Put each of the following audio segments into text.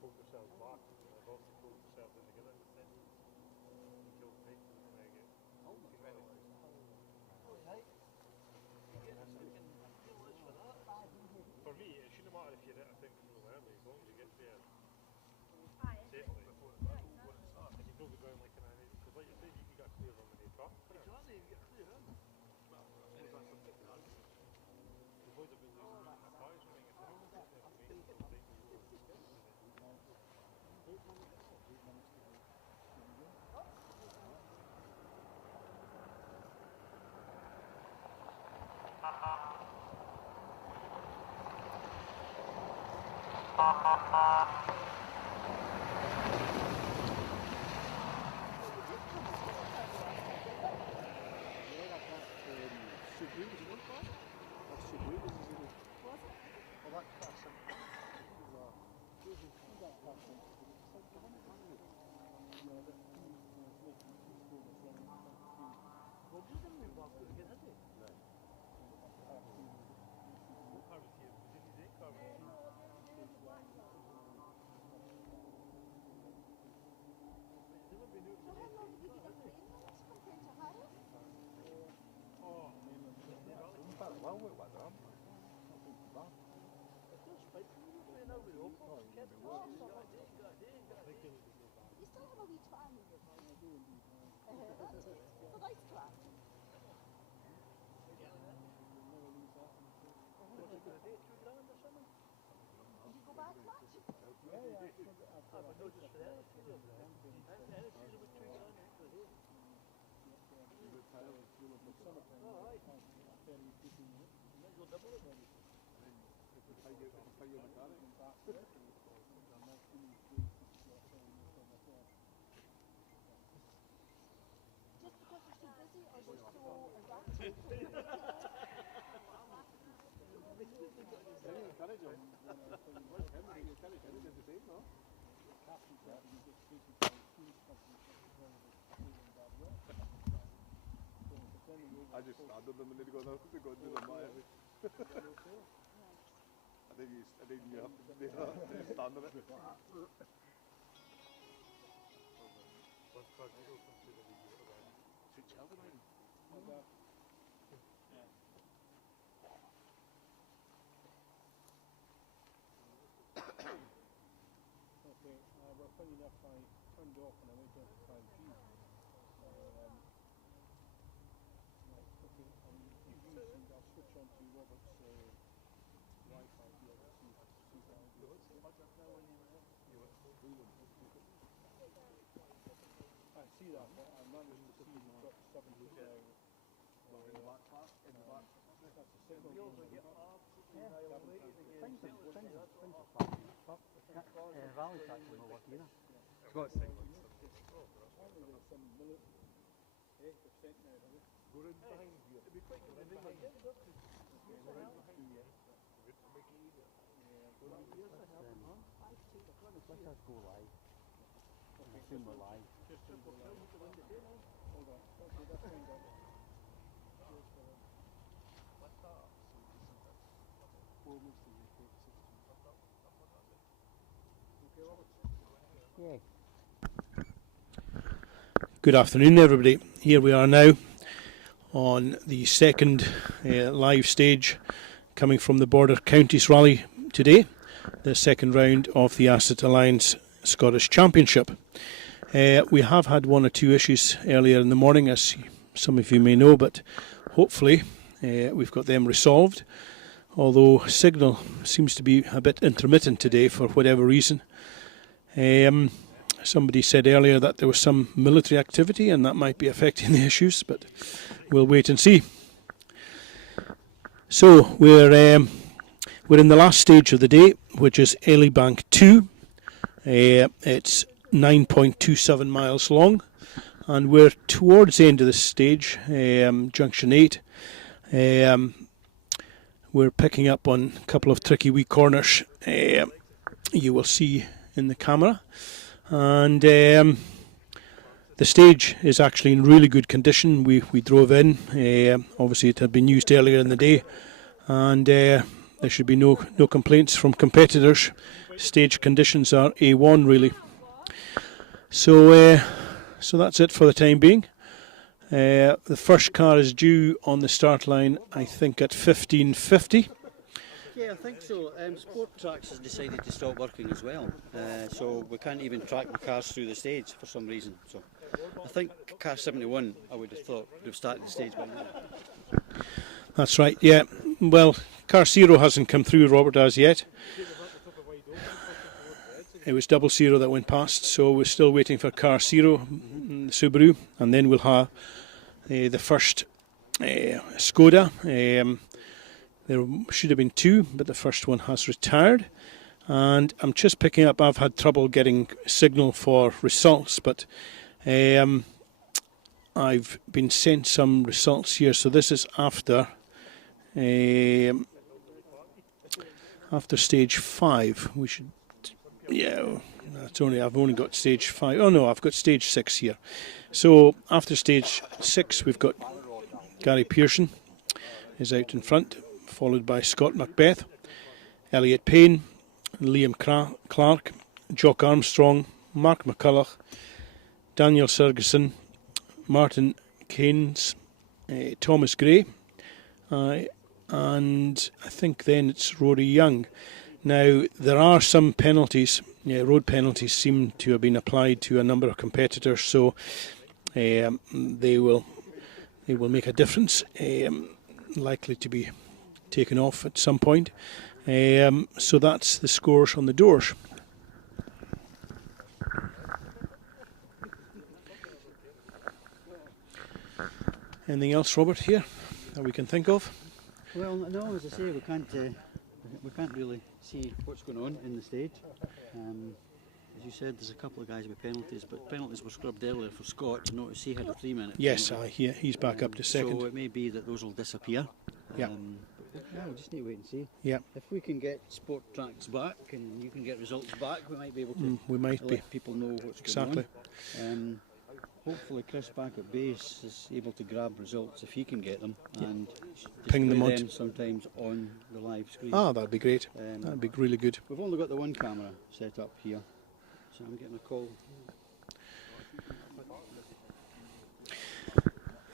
pulled themselves back, and they've also pulled themselves in together in the centre. And killed me, and they get for me, it shouldn't matter if you hit a thing from early, as long as you get there safely before it starts. And you don't go down like an enemy, because like you said, you got clear run when you drop. Exactly, you get clear run. The boys have been losing their tires running at the moment. I just started them and they'd go, no, they go to the mile. I think you have to stand on it. Okay, well, funny enough, I turned off and I went on to 5G. Okay, I'll switch on to Robert's Wi-Fi here to see how it goes. I see that, but I managed to see you've got 70 now. In the back class? In the back. That's a signal. Valley's actually not working either. It's got signals. Apparently there's some military 8% now, have they? Go round behind you. It'd be quite good. Let's just go live. I assume we're live. Hold on. Okay, that's fine. What's that? Almost the UK 16. Okay, Robert. Yeah. Good afternoon, everybody. Here we are now on the second live stage coming from the Border Counties Rally today, the second round of the Asset Alliance Scottish Championship. We have had one or two issues earlier in the morning, as some of you may know, but hopefully we've got them resolved, although signal seems to be a bit intermittent today for whatever reason. Somebody said earlier that there was some military activity and that might be affecting the issues, but we'll wait and see. So we're in the last stage of the day, which is Elibank 2. It's 9.27 miles long, and we're towards the end of this stage, junction 8. We're picking up on a couple of tricky wee corners you will see in the camera. And the stage is actually in really good condition. We drove in, obviously it had been used earlier in the day, and there should be no complaints from competitors. Stage conditions are A1 really. So so that's it for the time being. The first car is due on the start line, I think, at 15:50. Yeah, I think so. Sport Tracks has decided to stop working as well, so we can't even track the cars through the stage for some reason. So I think car 71, I would have thought, would have started the stage by now. That's right, yeah. Well, car 0 hasn't come through, Robert, as yet. It was 00 that went past, so we're still waiting for car 0, the Subaru, and then we'll have the first Skoda. There should have been 2, but the first one has retired. And I'm just picking up, I've had trouble getting signal for results, but I've been sent some results here. So this is after stage 5. We should, yeah, I've only got stage 5. Oh no, I've got stage 6 here. So after stage 6, we've got Gary Pearson is out in front, followed by Scott Macbeth, Elliot Payne, Liam Clark, Jock Armstrong, Mark McCulloch, Daniel Sergeson, Martin Keynes, Thomas Gray, and I think then it's Rory Young. Now there are some penalties, road penalties seem to have been applied to a number of competitors, so they will make a difference, likely to be taken off at some point. So that's the scores on the doors. Anything else, Robert, here that we can think of? Well, no, as I say, we can't really see what's going on in the stage. As you said, there's a couple of guys with penalties, but penalties were scrubbed earlier for Scott. I noticed he had a 3 minute. Yes, he's back up to second. So it may be that those will disappear. Yeah. Yeah, we just need to wait and see. Yeah. If we can get Sport Tracks back and you can get results back, we might be able to let people know what's going on. Hopefully Chris back at base is able to grab results if he can get them and ping them on sometimes on the live screen. Ah, that'd be great. That'd be really good. We've only got the one camera set up here, so I'm getting a call.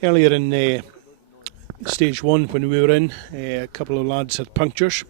Earlier in stage 1, when we were in, a couple of lads had punctures.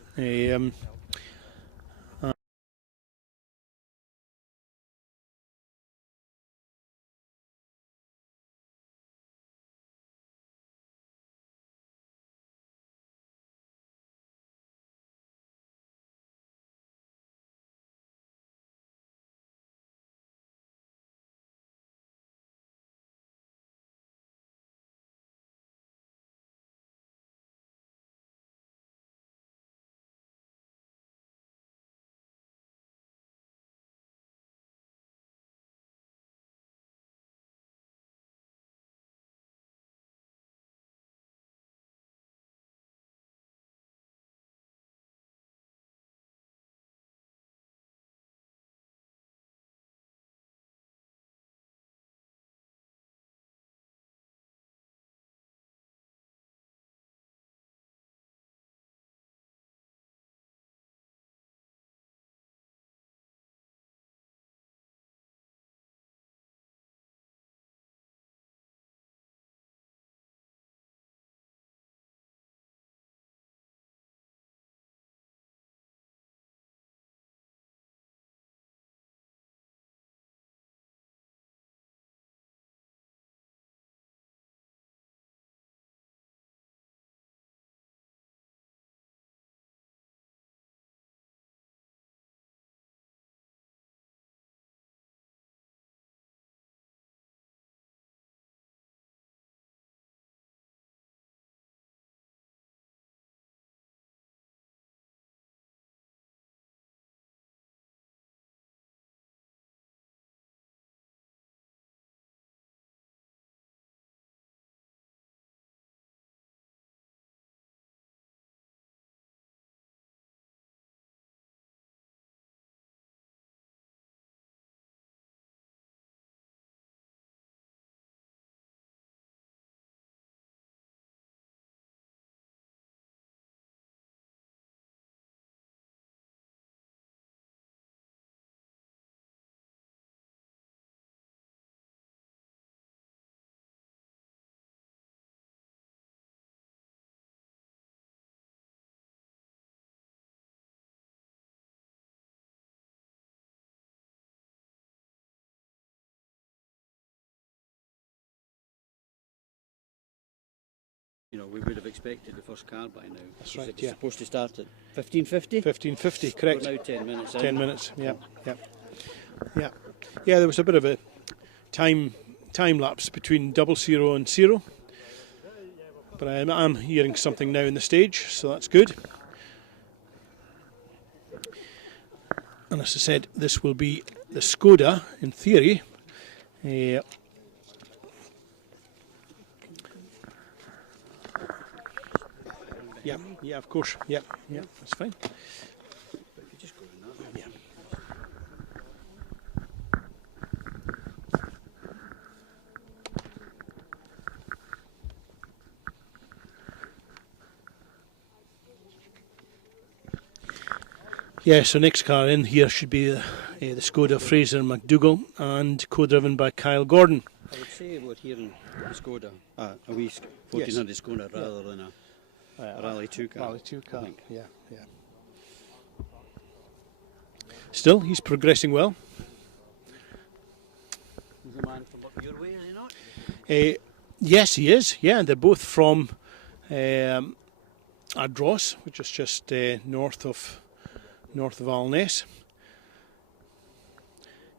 you know, we would have expected the first car by now. That's Because right, it was yeah. supposed to start at 15:50. 15:50, correct. We're now 10 minutes in. 10 minutes, yeah. Yeah, there was a bit of a time lapse between 00 and 0. But I'm hearing something now in the stage, so that's good. And as I said, this will be the Skoda, in theory. Yeah, of course. Yeah, that's fine. But if you just go in that. Yeah. Yeah, so next car in here should be the Skoda Fraser McDougall, and co-driven by Kyle Gordon. I would say we're hearing a Skoda, a wee 1400 Skoda rather than a Rally 2 car. Rally 2 car, I think. yeah. Still, he's progressing well. He's a man from up your way, is he not? Yes, he is. Yeah, they're both from Ardross, which is just north of Alness.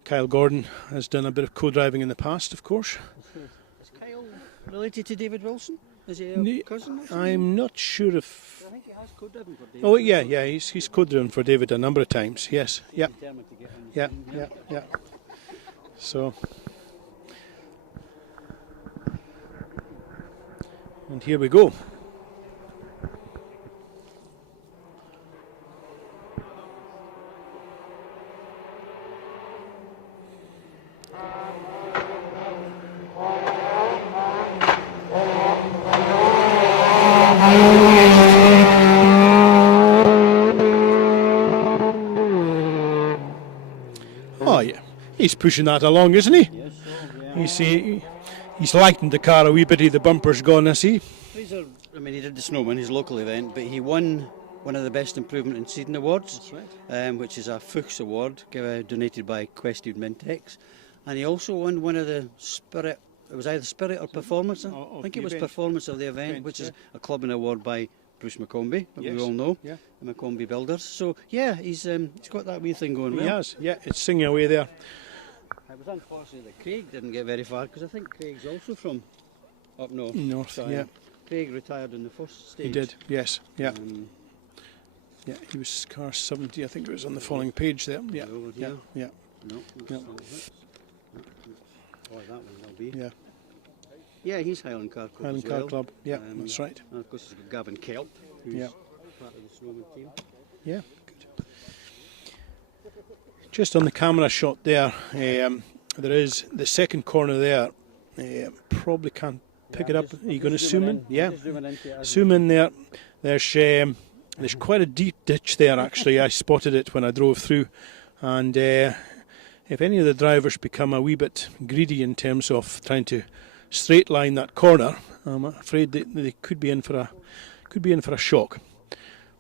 Kyle Gordon has done a bit of co-driving in the past, of course. Is Kyle related to David Wilson? Is he a cousin? I'm not sure if. I think he has co-driven for David. Oh yeah, he's co-driven for David a number of times. Yes, yeah. Determined to get him. Yeah. So, and here we go. Oh yeah, he's pushing that along, isn't he? Yes, so, yeah. He's lightened the car a wee bit. The bumper's gone, I see. Fraser, I mean, he did the Snowman, his local event, but he won one of the Best Improvement in Seating Awards, which is a Fuchs Award donated by Quested Mintex. And he also won one of the Spirit, it was either Spirit or Performance, I think it was Performance of the event, which is a clubbing award by Bruce McCombie, that we all know, the McCombie Builders. So yeah, he's got that wee thing going. He has, yeah, it's singing away there. It was unfortunate that Craig didn't get very far, because I think Craig's also from up north. Yeah. Craig retired in the first stage. He did, yes, yeah. Yeah, he was car 70, I think it was on the following page there. Yeah. No, that's not it. Oh, that one will be. Yeah. Yeah, he's Highland Car Club. Highland Car Club, yeah, that's right. And of course, he's got Gavin Kelp, who's part of the Snowman team. Yeah, good. Just on the camera shot there, there is the second corner there. Probably can't pick it up. Are you going to zoom in? Yeah, zoom in there. There's quite a deep ditch there, actually. I spotted it when I drove through. And if any of the drivers become a wee bit greedy in terms of trying to straight line that corner, I'm afraid they could be in for a shock.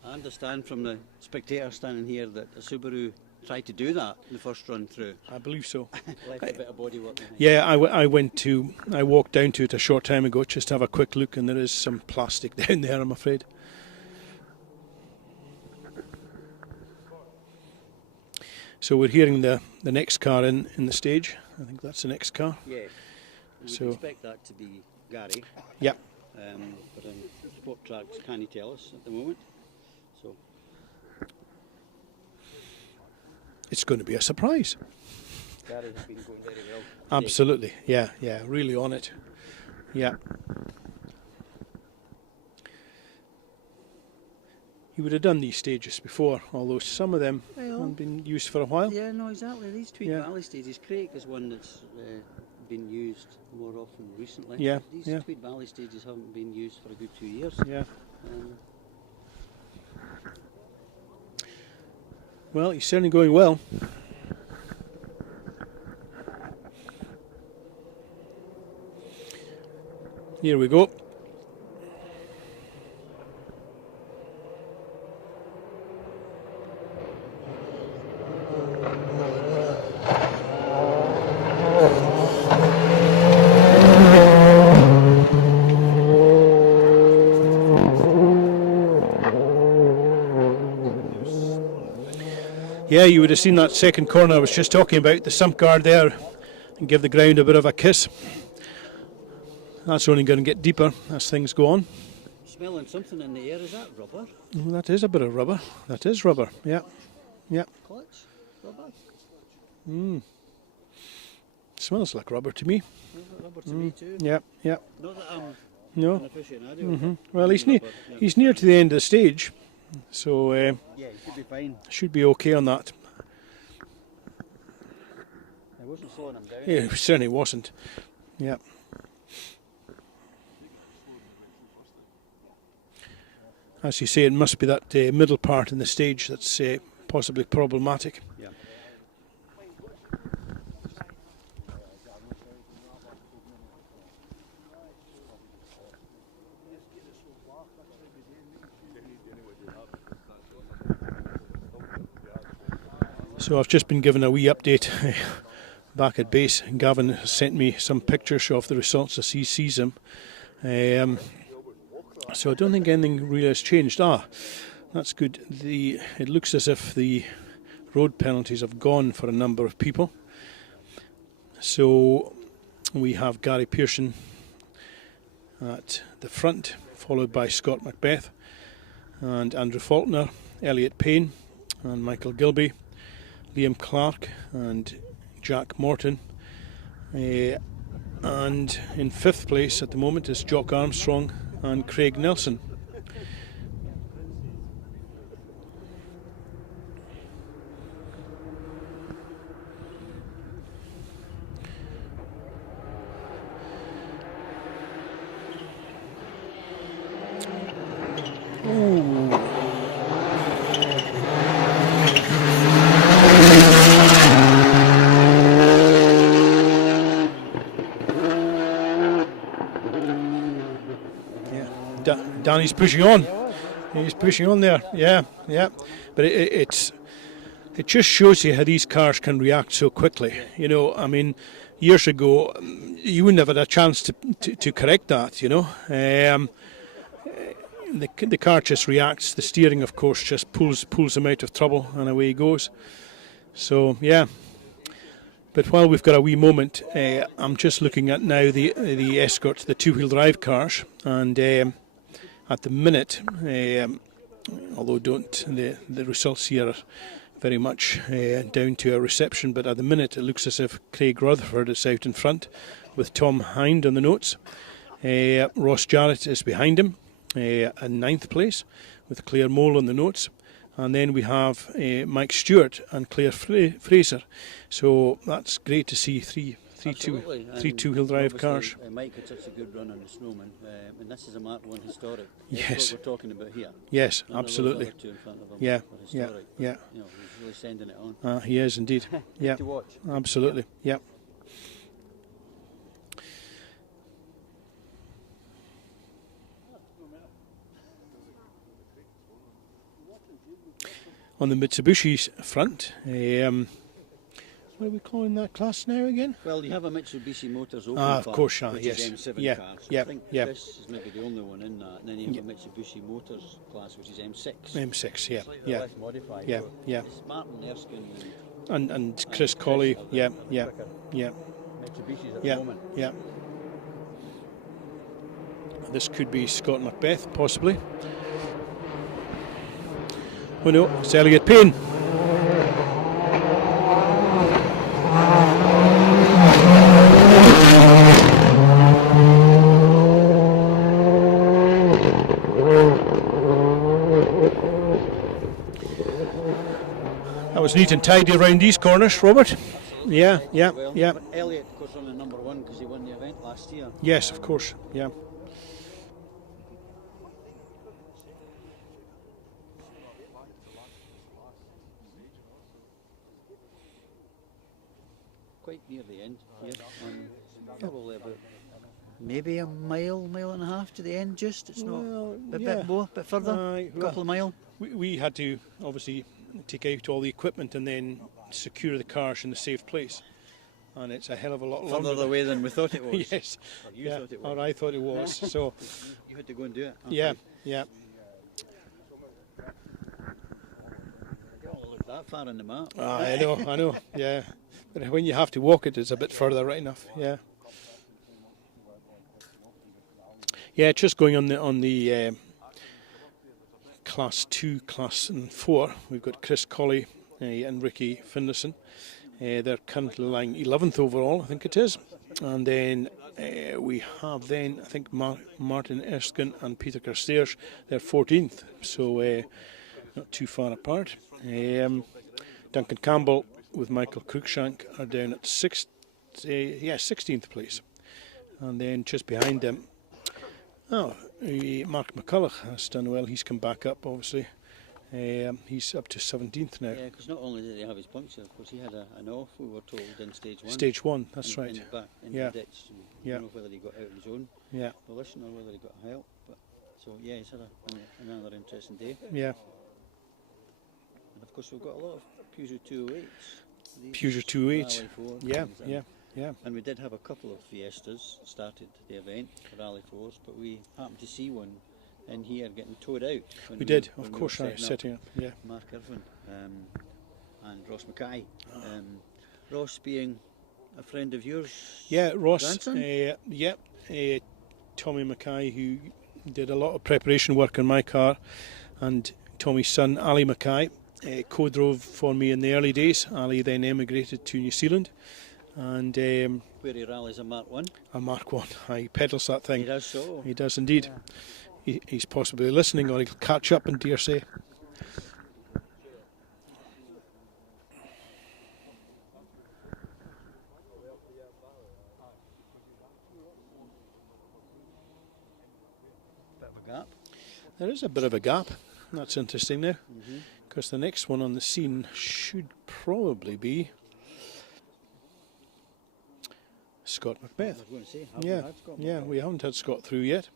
I understand from the spectator standing here that a Subaru tried to do that in the first run through. I believe so. Left a bit of bodywork behind. Yeah, I walked down to it a short time ago just to have a quick look, and there is some plastic down there, I'm afraid. So we're hearing the next car in the stage. I think that's the next car. Yeah. We would expect that to be Gary. Yeah. But in Sport Tracks, can he tell us at the moment? So it's going to be a surprise. Gary has been going very well. Absolutely. Yeah, really on it. Yeah. He would have done these stages before, although some of them haven't been used for a while. Yeah, no, exactly. These Tweed Valley stages, Craig is one that's been used more often recently. Yeah, These Tweed Valley stages haven't been used for a good 2 years. Yeah. Well, he's certainly going well. Here we go. Yeah, you would have seen that second corner I was just talking about, the sump guard there, and give the ground a bit of a kiss. That's only going to get deeper as things go on. Smelling something in the air, is that rubber? That is a bit of rubber. That is rubber, yeah. Yeah. Clutch? Rubber? Smells like rubber to me. Rubber to me too. Yeah, yeah. Not that I'm No. an aficionado. Well, he's near to the end of the stage, so Yeah, he should be fine. should be okay on that. I wasn't slowing him down. Yeah, it certainly wasn't. Yeah. As you say, it must be that middle part in the stage that's possibly problematic. Yeah. So I've just been given a wee update back at base. Gavin has sent me some pictures of the results as he sees them. So I don't think anything really has changed. That's good. It looks as if the road penalties have gone for a number of people. So we have Gary Pearson at the front, followed by Scott Macbeth and Andrew Faulkner, Elliot Payne and Michael Gilby, Liam Clark and Jack Morton. And in fifth place at the moment is Jock Armstrong and Craig Nelson. Danny's pushing on. He's pushing on there. Yeah, yeah. But it just shows you how these cars can react so quickly. You know, I mean, years ago, you wouldn't have had a chance to correct that. You know, the car just reacts. The steering, of course, just pulls him out of trouble, and away he goes. So yeah. But while we've got a wee moment, I'm just looking at now the Escort, the two-wheel drive cars, and. At the minute, although the results here are very much down to a reception, but at the minute it looks as if Craig Rutherford is out in front with Tom Hind on the notes. Ross Jarrett is behind him in ninth place with Claire Mole on the notes. And then we have Mike Stewart and Claire Fraser. So that's great to see three two-wheel drive cars. Mike had such a good run on the Snowman, and this is a Mark 1 historic. Yes. That's what we're talking about here. Yes, None absolutely. Of those other two in front of him Yeah, are historic. yeah. You know, he's really sending it on. He is indeed. Yeah, to watch. Absolutely. Yeah. On the Mitsubishi's front, what are we calling that class now again? Well, you have a Mitsubishi Motors Open of car, course, which yes. is M7 Yeah, cars. yeah, I think yeah. this is maybe the only one in that. And then you have a Mitsubishi Motors class, which is M6. M6, yeah, Slightly yeah, less modified. yeah, So yeah. it's Martin Erskine And Chris Colley, yeah, yeah, yeah, Mitsubishis at yeah, the moment. yeah. This could be Scott Macbeth, possibly. Oh no, it's Elliot Payne. That was neat and tidy around these corners, Robert. Yeah, yeah, Well, yeah. but Elliot, of course, on the number 1 because he won the event last year. Yes, of course, yeah. Quite near the end here. Probably about maybe a mile and a half to the end. Just it's not a bit more, a bit further, a couple of mile. We had to obviously take out all the equipment and then secure the cars in a safe place, and it's a hell of a lot longer. Further away than we thought it was. Yes, Or you thought it was. or I thought it was. So You had to go and do it. yeah, yeah. They all look that far on the map. I know, yeah. But when you have to walk it, it's a bit further, right enough, yeah. Yeah, just going on the Class 2, Class 4, we've got Chris Colley and Ricky Finlayson. They're currently lying 11th overall, I think it is. And then we have then, I think, Martin Erskine and Peter Carstairs, they're 14th, so not too far apart. Duncan Campbell with Michael Cruikshank are down at 16th place. And then just behind them, Mark McCulloch has done well. He's come back up, obviously. He's up to 17th now. Yeah, because not only did he have his puncture, of course, he had an off, we were told, in stage 1. Stage 1, that's in, right. In the back, in yeah. the ditch. I don't know whether he got out of his own volition or whether he got help. But so, yeah, he's had another interesting day. Yeah. And of course, we've got a lot of Peugeot 208s. Peugeot 208. Yeah. And we did have a couple of Fiestas started the event, Rally 4s, but we happened to see one in here getting towed out. We did, of course, setting up. Yeah. Mark Irvin and Ross Mackay. Ross being a friend of yours. Yeah, Ross. Grandson? Tommy Mackay, who did a lot of preparation work on my car, and Tommy's son, Ali Mackay, co-drove for me in the early days. Ali then emigrated to New Zealand. And where he rallies a Mark 1. A Mark 1. He pedals that thing. He does so. He does indeed. Yeah. He's possibly listening, or he'll catch up and dare say. Bit of a gap. There is a bit of a gap. That's interesting now. Because the next one on the scene should probably be Scott Macbeth. I was going to say, We haven't had Scott through yet.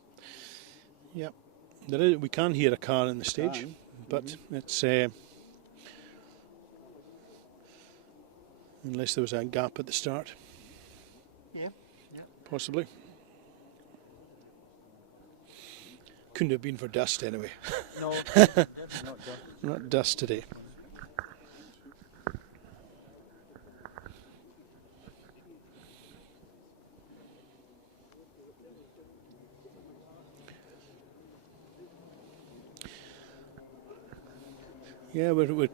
Yeah, we can hear a car in the stage, but it's unless there was a gap at the start. Yeah. Possibly. Couldn't have been for dust anyway. No, not dust. Not dust today. Yeah, we're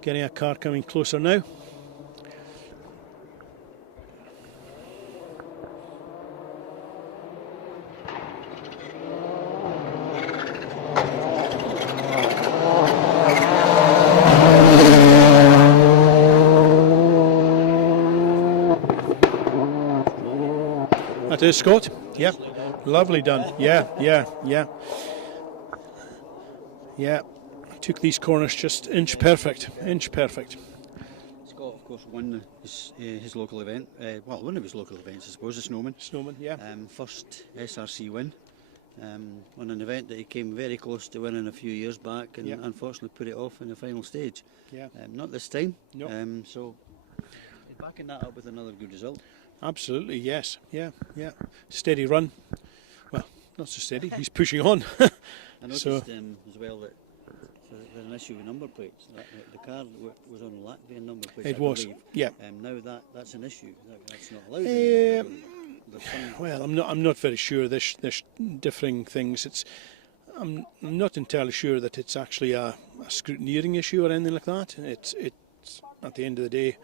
getting a car coming closer now. That is Scott. Yeah, lovely done. Yeah. Took these corners just inch perfect. Scott, of course, won his local event. One of his local events, I suppose, the Snowman. Yeah. First SRC win on an event that he came very close to winning a few years back, and unfortunately put it off in the final stage. Yeah. Not this time. No. So he's backing that up with another good result. Absolutely, yes. Yeah. Steady run. Well, not so steady. He's pushing on. I noticed as well that there's an issue with number plates. The car was on Latvian number plates. It was, yeah. Now that's an issue. That's not allowed anymore. Well, I'm not very sure. There's differing things. I'm not entirely sure that it's actually a scrutineering issue or anything like that. It's at the end of the day,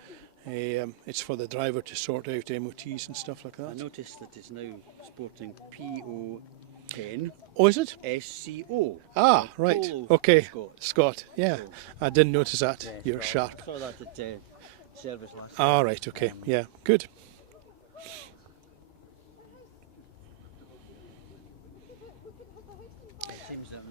it's for the driver to sort out MOTs and stuff like that. I noticed that it's now sporting PO10. Oh, is it? SCO. Ah, right. Polo Okay. Scott. Yeah. So, I didn't notice that. yeah, You're sharp. I saw that at service last Ah, right. Okay. Yeah. Good. It seems that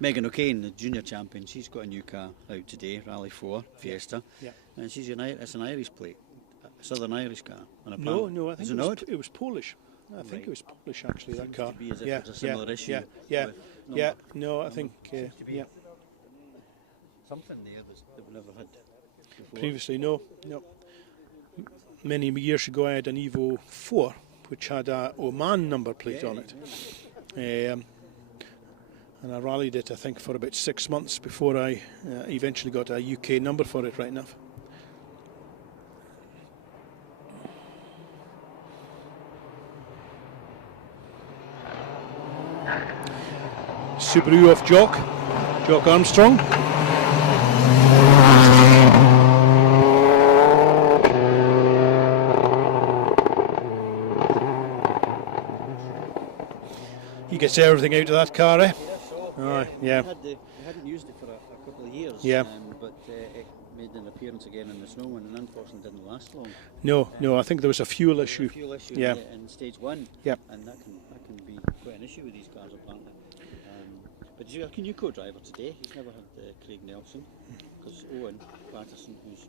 Megan O'Kane, the junior champion, she's got a new car out today, Rally 4 Fiesta. Yeah. And it's an Irish plate, a Southern Irish car. And No, I think it was Polish. I think it was Polish actually. Seems That car. to be as if it's a similar issue. Yeah. with No, I think something there that we never had before. previously no. Many years ago, I had an Evo 4, which had a Oman number plate on it. and I rallied it, I think, for about 6 months before I eventually got a UK number for it, right enough. Subaru of Jock Armstrong. He gets everything out of that car, eh? Yeah. We hadn't used it for a couple of years, yeah. But it made an appearance again in the snow, and unfortunately didn't last long. No, I think there was a fuel issue. Yeah. In stage 1. Yep. And that can be quite an issue with these cars apparently. But did you have a new co-driver today? He's never had Craig Nelson, because Owen Patterson, who's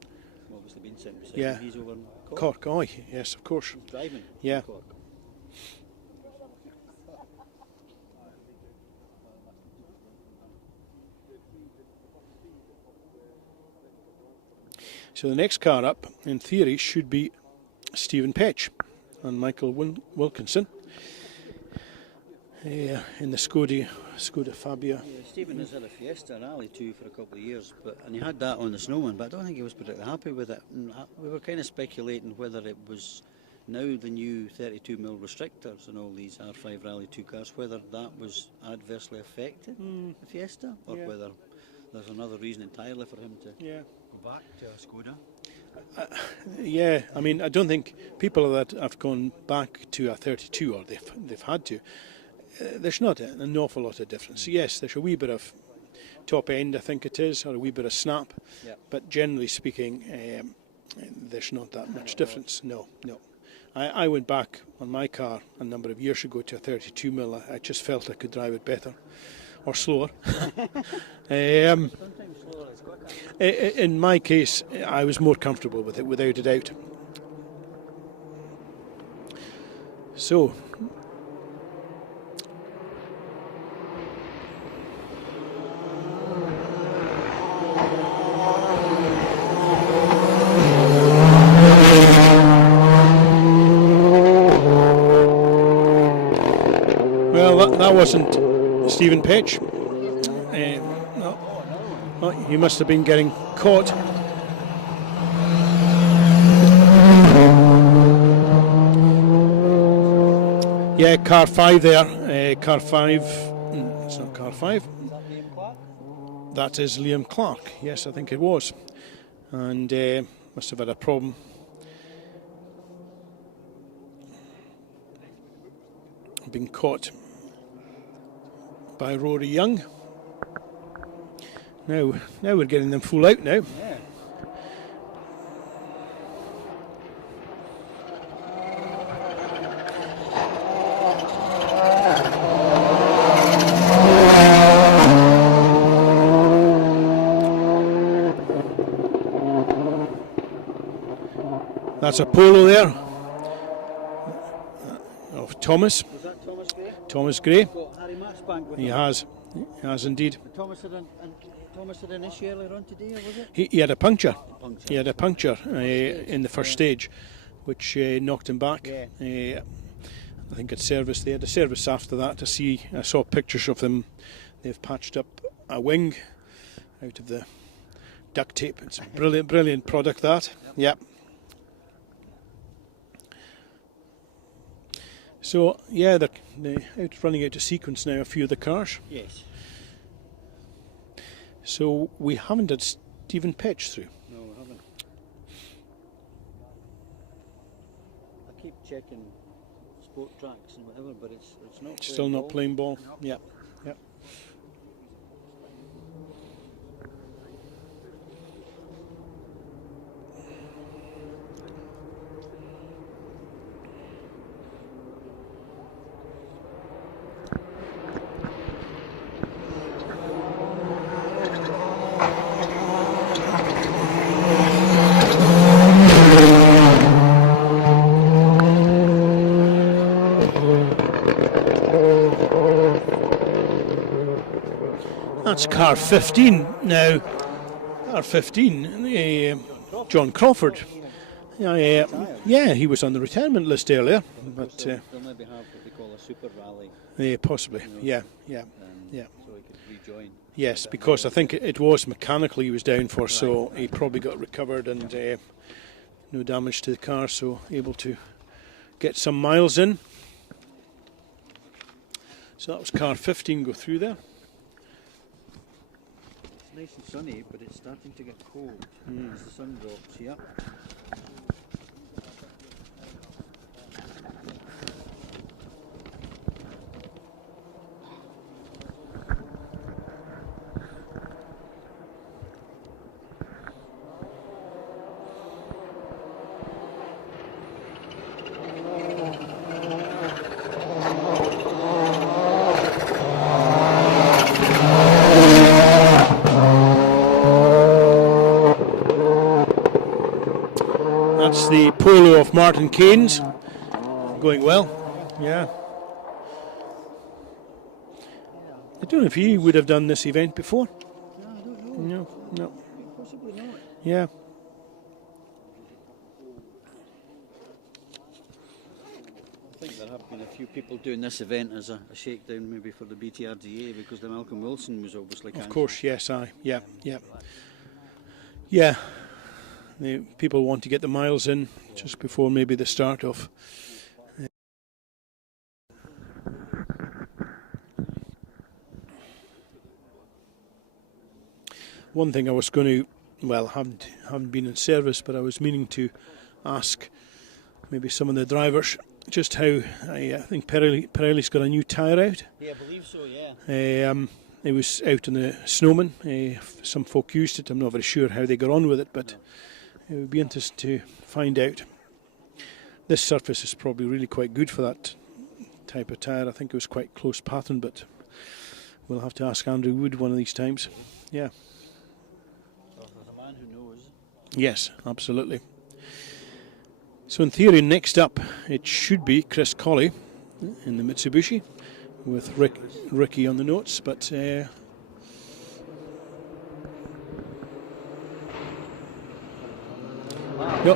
obviously been sent beside him, he's over in Cork. Cork, oh yes, of course. He's driving. Yeah. Cork. So the next car up, in theory, should be Stephen Petch and Michael Wilkinson in the Skoda Fabia. Yeah, Stephen has had a Fiesta Rally too for a couple of years, and he had that on the Snowman, but I don't think he was particularly happy with it. And we were kind of speculating whether it was now the new 32mm restrictors and all these R5 Rally 2 cars, whether that was adversely affected the Fiesta, or whether there's another reason entirely for him to go back to a Skoda. Yeah, I mean, I don't think people that have gone back to a 32, or they've had to, there's not an awful lot of difference. Yes, there's a wee bit of top end, I think it is, or a wee bit of snap, but generally speaking, there's not that much difference. No. I went back on my car a number of years ago to a 32mm. I just felt I could drive it better, or slower. Sometimes slower is quicker. In my case, I was more comfortable with it, without a doubt. So, well, that wasn't Stephen Petch. No. Oh, he must have been getting caught. Yeah, car 5 there. Car 5. It's not car 5. Is that Liam Clark? That is Liam Clark. Yes, I think it was. And must have had a problem. Being caught by Rory Young. Now we're getting them full out now. Yeah. That's a polo there of Thomas. Was that Thomas Gray? Thomas Gray. Got Harry Matchbank with He him. has indeed. Thomas had an issue earlier on today, or was it? He had a puncture. Puncture. He had a puncture in the first stage, which knocked him back. Yeah. I think at service. They had a service after that to see. I saw pictures of them. They've patched up a wing out of the duct tape. It's a brilliant product, that. Yep. So, yeah, they're running out of sequence now, a few of the cars. Yes. So, we haven't had Stephen Petch through. No, we haven't. I keep checking sport tracks and whatever, but it's not. Still not playing ball. Yep. That's car 15 now. Car 15, John Crawford. Yeah, he was on the retirement list earlier, but they'll maybe have what they call a super rally. possibly. You know, Yeah. So he could rejoin. Yes, because I think it was mechanically he was down for, so he probably got recovered and no damage to the car, so able to get some miles in. So that was car 15 go through there. It's nice and sunny, but it's starting to get cold as the sun drops. Yep. That's the Polo of Martin Keynes, going well, yeah. I don't know if he would have done this event before. No, I don't know. No. Possibly not. Yeah. I think there have been a few people doing this event as a shakedown maybe for the BTRDA because the Malcolm Wilson was obviously cancelled. Of course, yes, yeah. Yeah, the people want to get the miles in just before maybe the start of. One thing I was going to, well, haven't been in service, but I was meaning to ask maybe some of the drivers just how I think Pirelli's got a new tyre out. Yeah, I believe so. Yeah. It was out in the Snowman. Some folk used it. I'm not very sure how they got on with it, but it would be interesting to find out. This surface is probably really quite good for that type of tyre. I think it was quite close pattern, but we'll have to ask Andrew Wood one of these times. Yeah. Well, there's a man who knows. Yes, absolutely. So in theory, next up, it should be Chris Colley in the Mitsubishi with Ricky on the notes, but no,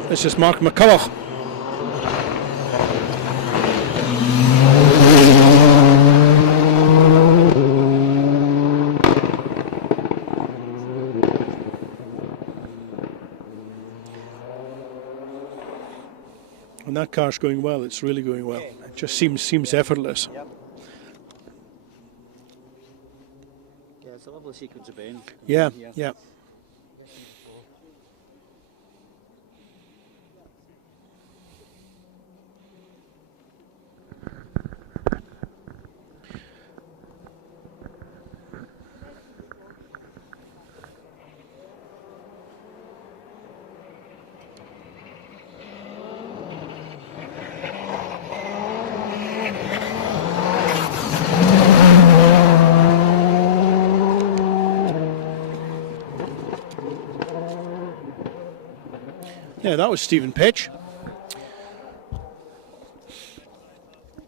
this is Mark McCulloch. And that car's going well, it's really going well. It just seems effortless. Yep. Yeah, it's a lovely sequence of bends. Yeah. Yeah, that was Stephen Pitch.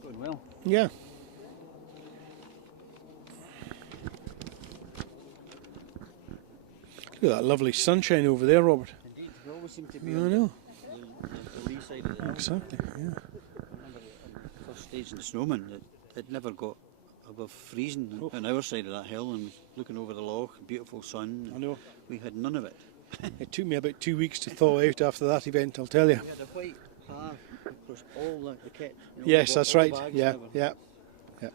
Going well. Yeah. Look at that lovely sunshine over there, Robert. Indeed, we always seem to be I on know. the lee side of the hill. Exactly, yeah. I remember on the first stage in the Snowman, it never got above freezing on our side of that hill, and looking over the loch, beautiful sun. I know. We had none of it. It took me about 2 weeks to thaw out after that event, I'll tell you. We had a white path across all the kit. You know, Yes, that's all right. the bags Yeah, and everything. yeah.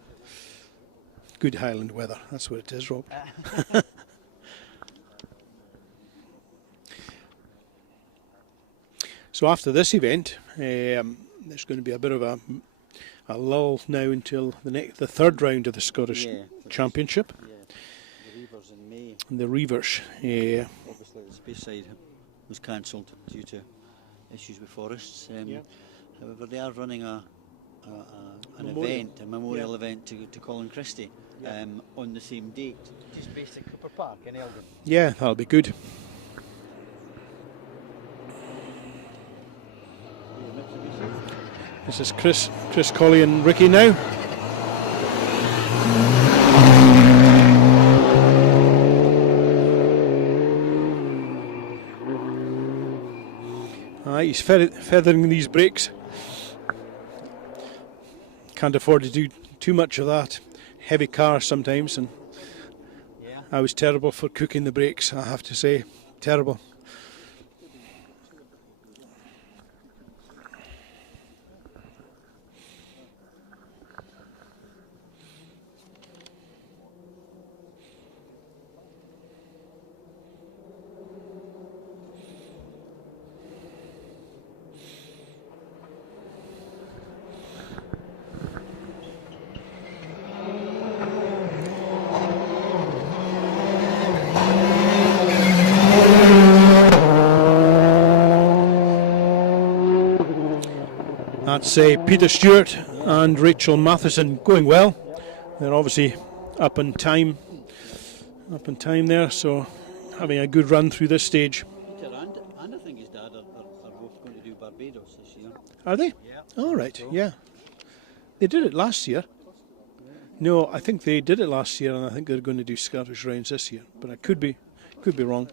Good Highland weather, that's what it is, Rob. So after this event, there's going to be a bit of a lull now until the third round of the Scottish Championship. Yeah, the Reavers in May. And the Reavers. Obviously, the Speyside was cancelled due to issues with forests. However, they are running an event, a memorial event to Colin Christie on the same date, just based at Cooper Park in Elgin. Yeah, that'll be good. This is Chris Colley and Ricky now. He's feathering these brakes. Can't afford to do too much of that. Heavy car sometimes, and I was terrible for cooking the brakes, I have to say. Terrible. That's Peter Stewart and Rachel Matheson going well. They're obviously up in time there, so having a good run through this stage. Peter and I think his dad are both going to do Barbados this year. Are they? Yeah. All right, yeah. They did it last year. No, I think they did it last year, and I think they're going to do Scottish rounds this year. But I could be wrong.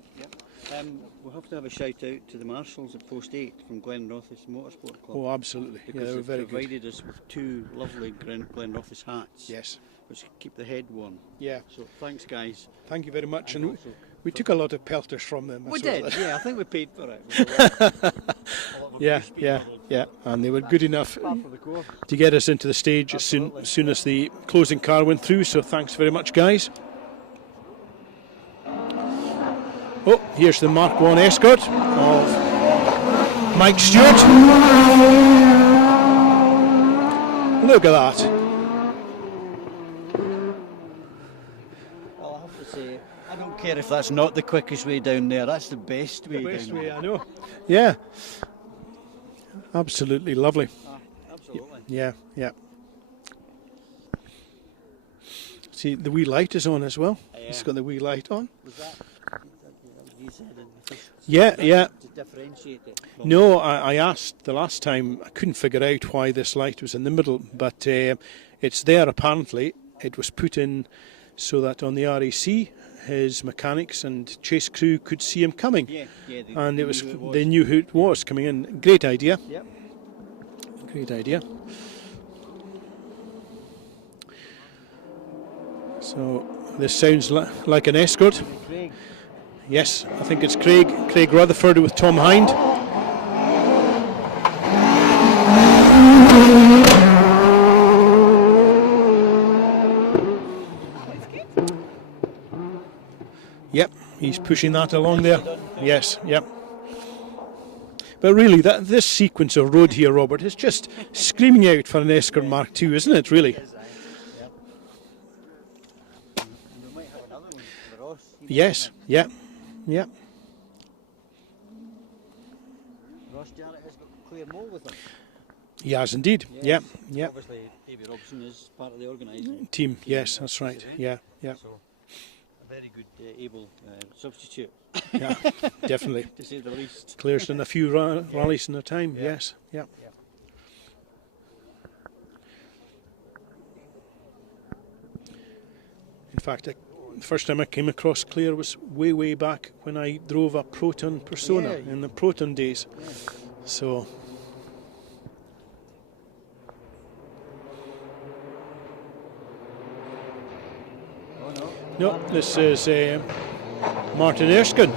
We'll have to have a shout out to the marshals at Post 8 from Glenrothes Motorsport Club. Oh, absolutely. Because yeah, they were very good. Provided us with 2 lovely Glenrothes hats. Yes. Which keep the head warm. Yeah. So thanks, guys. Thank you very much. And we took a lot of pelters from them. We did. Yeah, I think we paid for it. Yeah. And they were good enough to get us into the stage as soon as the closing car went through. So thanks very much, guys. Oh, here's the Mark 1 Escort of Mike Stewart. Look at that. Well, I have to say, I don't care if that's not the quickest way down there. That's the best way. The best down way, there. I know. Yeah. Absolutely lovely. Absolutely. Yeah. See, the wee light is on as well. It's got the wee light on. Was that you said in the first Yeah. to differentiate it? No, I asked the last time. I couldn't figure out why this light was in the middle, but it's there apparently. It was put in so that on the RAC, his mechanics and chase crew could see him coming. Yeah, and they knew who it was coming in. Great idea. Yep. Great idea. So this sounds like an Escort. Craig. Yes, I think it's Craig Rutherford with Tom Hind. Yep, he's pushing that along there. Yes, yep. But really, this sequence of road here, Robert, is just screaming out for an Escort Mark II, isn't it, really? Yes, yeah. Ross Jarrett has got Claire Moll with him. He has indeed, yeah. Obviously, Davy Robson is part of the organising team. Yes, that's right, yeah. So, a very good, able substitute. Yeah, definitely. To say the least. Claire's done a few rallies in her time, yes, yeah. In fact, the first time I came across Claire was way back when I drove a Proton Persona in the Proton days. Yeah. So. No, this is Martin Erskine.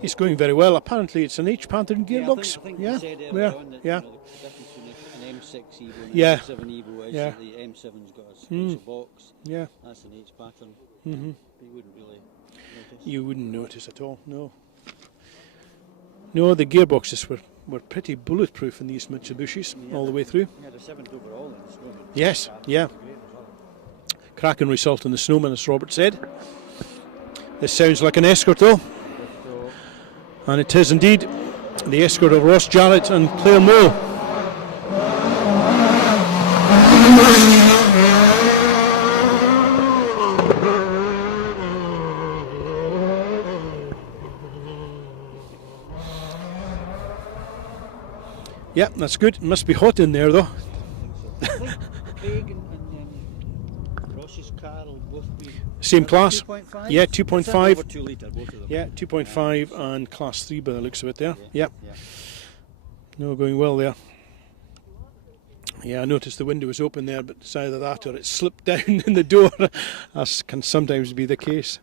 He's going very well. Apparently, it's an H-pattern gearbox. I think you said earlier on that, the difference between an M6 Evo and an M7 Evo is that the M7's got a special box. Yeah. That's an H-pattern. Mm-hmm. But you wouldn't really notice. You wouldn't notice at all, no. No, the gearboxes were pretty bulletproof in these Mitsubishis all the way through. You had a 7th overall in the Snowman. Yes, yeah. Cracking result in the Snowman, as Robert said. This sounds like an Escort, though. And it is indeed the Escort of Ross Jarrett and Claire Moll. Yeah, that's good. It must be hot in there, though. I think Craig and Ross's car will both be Same class. 2.5? Yeah, It's 2.5. over 2 litre, both of them. Yeah, 2.5 and class 3 by the looks of it there. Yeah. Yeah. No, going well there. Yeah, I noticed the window was open there, but it's either that or it slipped down in the door. That can sometimes be the case.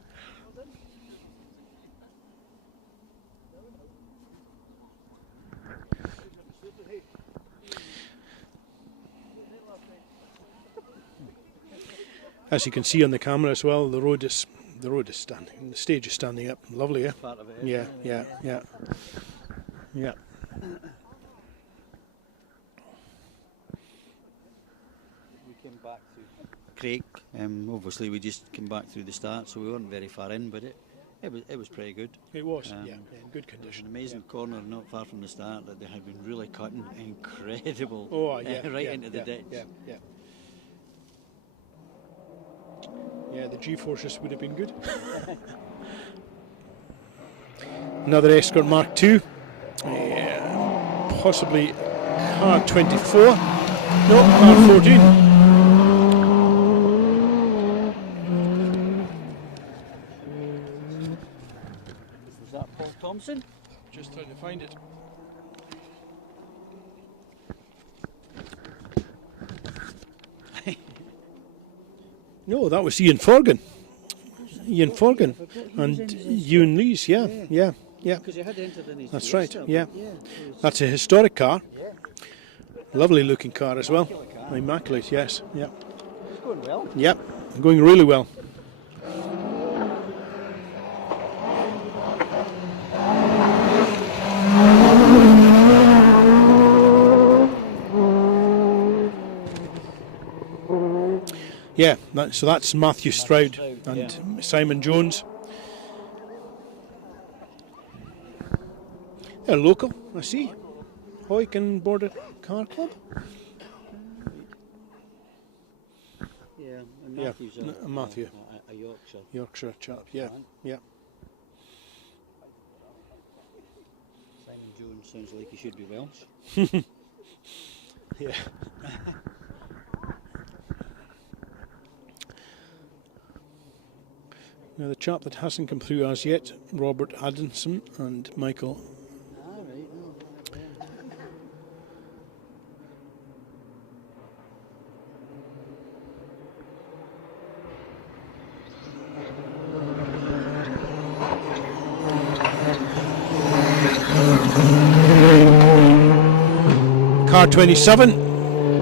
As you can see on the camera as well, the road is standing. The stage is standing up. Lovely, yeah. Part of it, Yeah. We came back through Craig. Obviously, we just came back through the start, so we weren't very far in, but it was pretty good. It was, Um, yeah, in good condition. An amazing corner not far from the start that they had been really cutting incredible. Oh, yeah, right yeah, into the yeah, ditch. Yeah. Yeah, the G-forces would have been good. Another Escort Mark II. Possibly car 24. No, car 14. Was that Paul Thompson? Just trying to find it. No, that was Ian Forgan. And Ewan Lees, yeah. Because he had entered in his That's Fiesta, right, yeah. but it was That's a historic car. Yeah. Lovely looking car as well. Immaculate car. Immaculate, yes. Yeah. It's going well. Yeah. Going really well. Yeah, so that's Matthew Stroud and Simon Jones. They're local, I see. Hoyken Border Car Club. Yeah, and Yeah, Matthew's Matthew. a Yorkshire. Yorkshire chap, yeah. Yeah. Simon Jones sounds like he should be Welsh. Yeah. Now the chap that hasn't come through as yet, Robert Addison and Michael. All right. Car 27,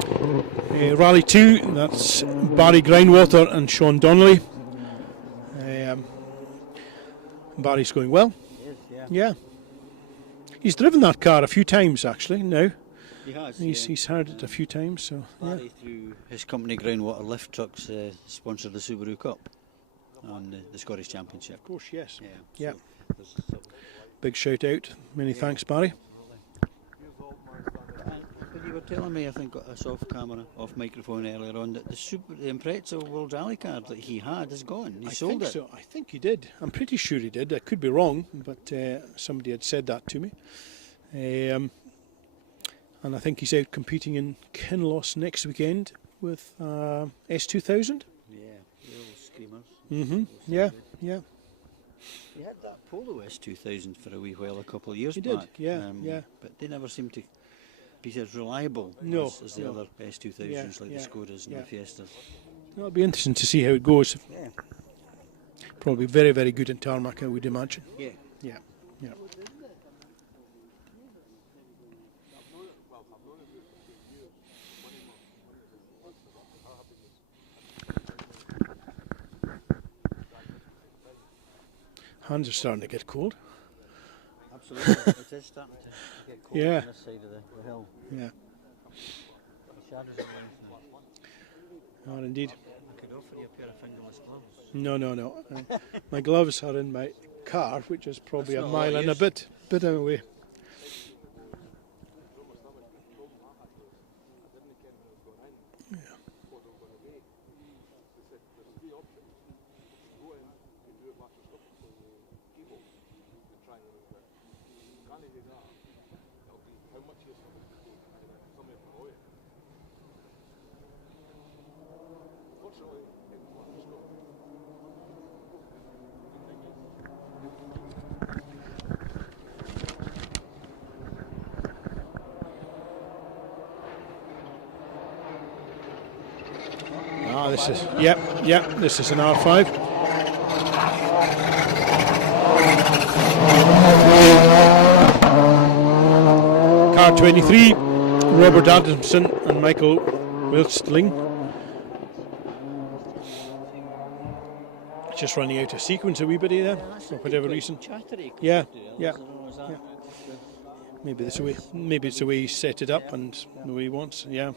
Rally 2, that's Barry Grindwater and Sean Donnelly. Barry's going well. Yes, yeah. Yeah. He's driven that car a few times actually now. He has. He's had it a few times, so yeah. Barry, through his company Groundwater Lift Trucks, sponsored the Subaru Cup on the Scottish Championship. Of course, yes. Yeah. Yeah. So Big shout out. Many thanks, Barry. But you were telling me, I think, I saw off camera, off microphone earlier on, that the Impreza World Rally card that he had is gone. He sold it. So. I think he did. I'm pretty sure he did. I could be wrong, but somebody had said that to me. And I think he's out competing in Kinloss next weekend with S2000. Yeah, the old screamers. Mm-hmm. Yeah, yeah. He had that Polo S2000 for a wee while, a couple of years He back. did, yeah, yeah. But they never seemed to be as reliable as the other S2000s, like the Skodas and the Fiestas. It'll be interesting to see how it goes. Yeah. Probably very, very good in tarmac, I would imagine. Yeah. Yeah, yeah. Hands are starting to get cold. Absolutely. It is starting to get cold Yeah. on this side of the hill. Yeah. The shadows are nice now. Oh, indeed. I could offer you a pair of fingerless gloves. No. My gloves are in my car, which is probably That's a not a lot mile of and a use. bit away. This is this is an R5. Car 23, Robert Adamson and Michael Wilstling. Just running out of sequence a wee bit here, for whatever reason. Yeah. Maybe it's the way he set it up and the way he wants. Yeah.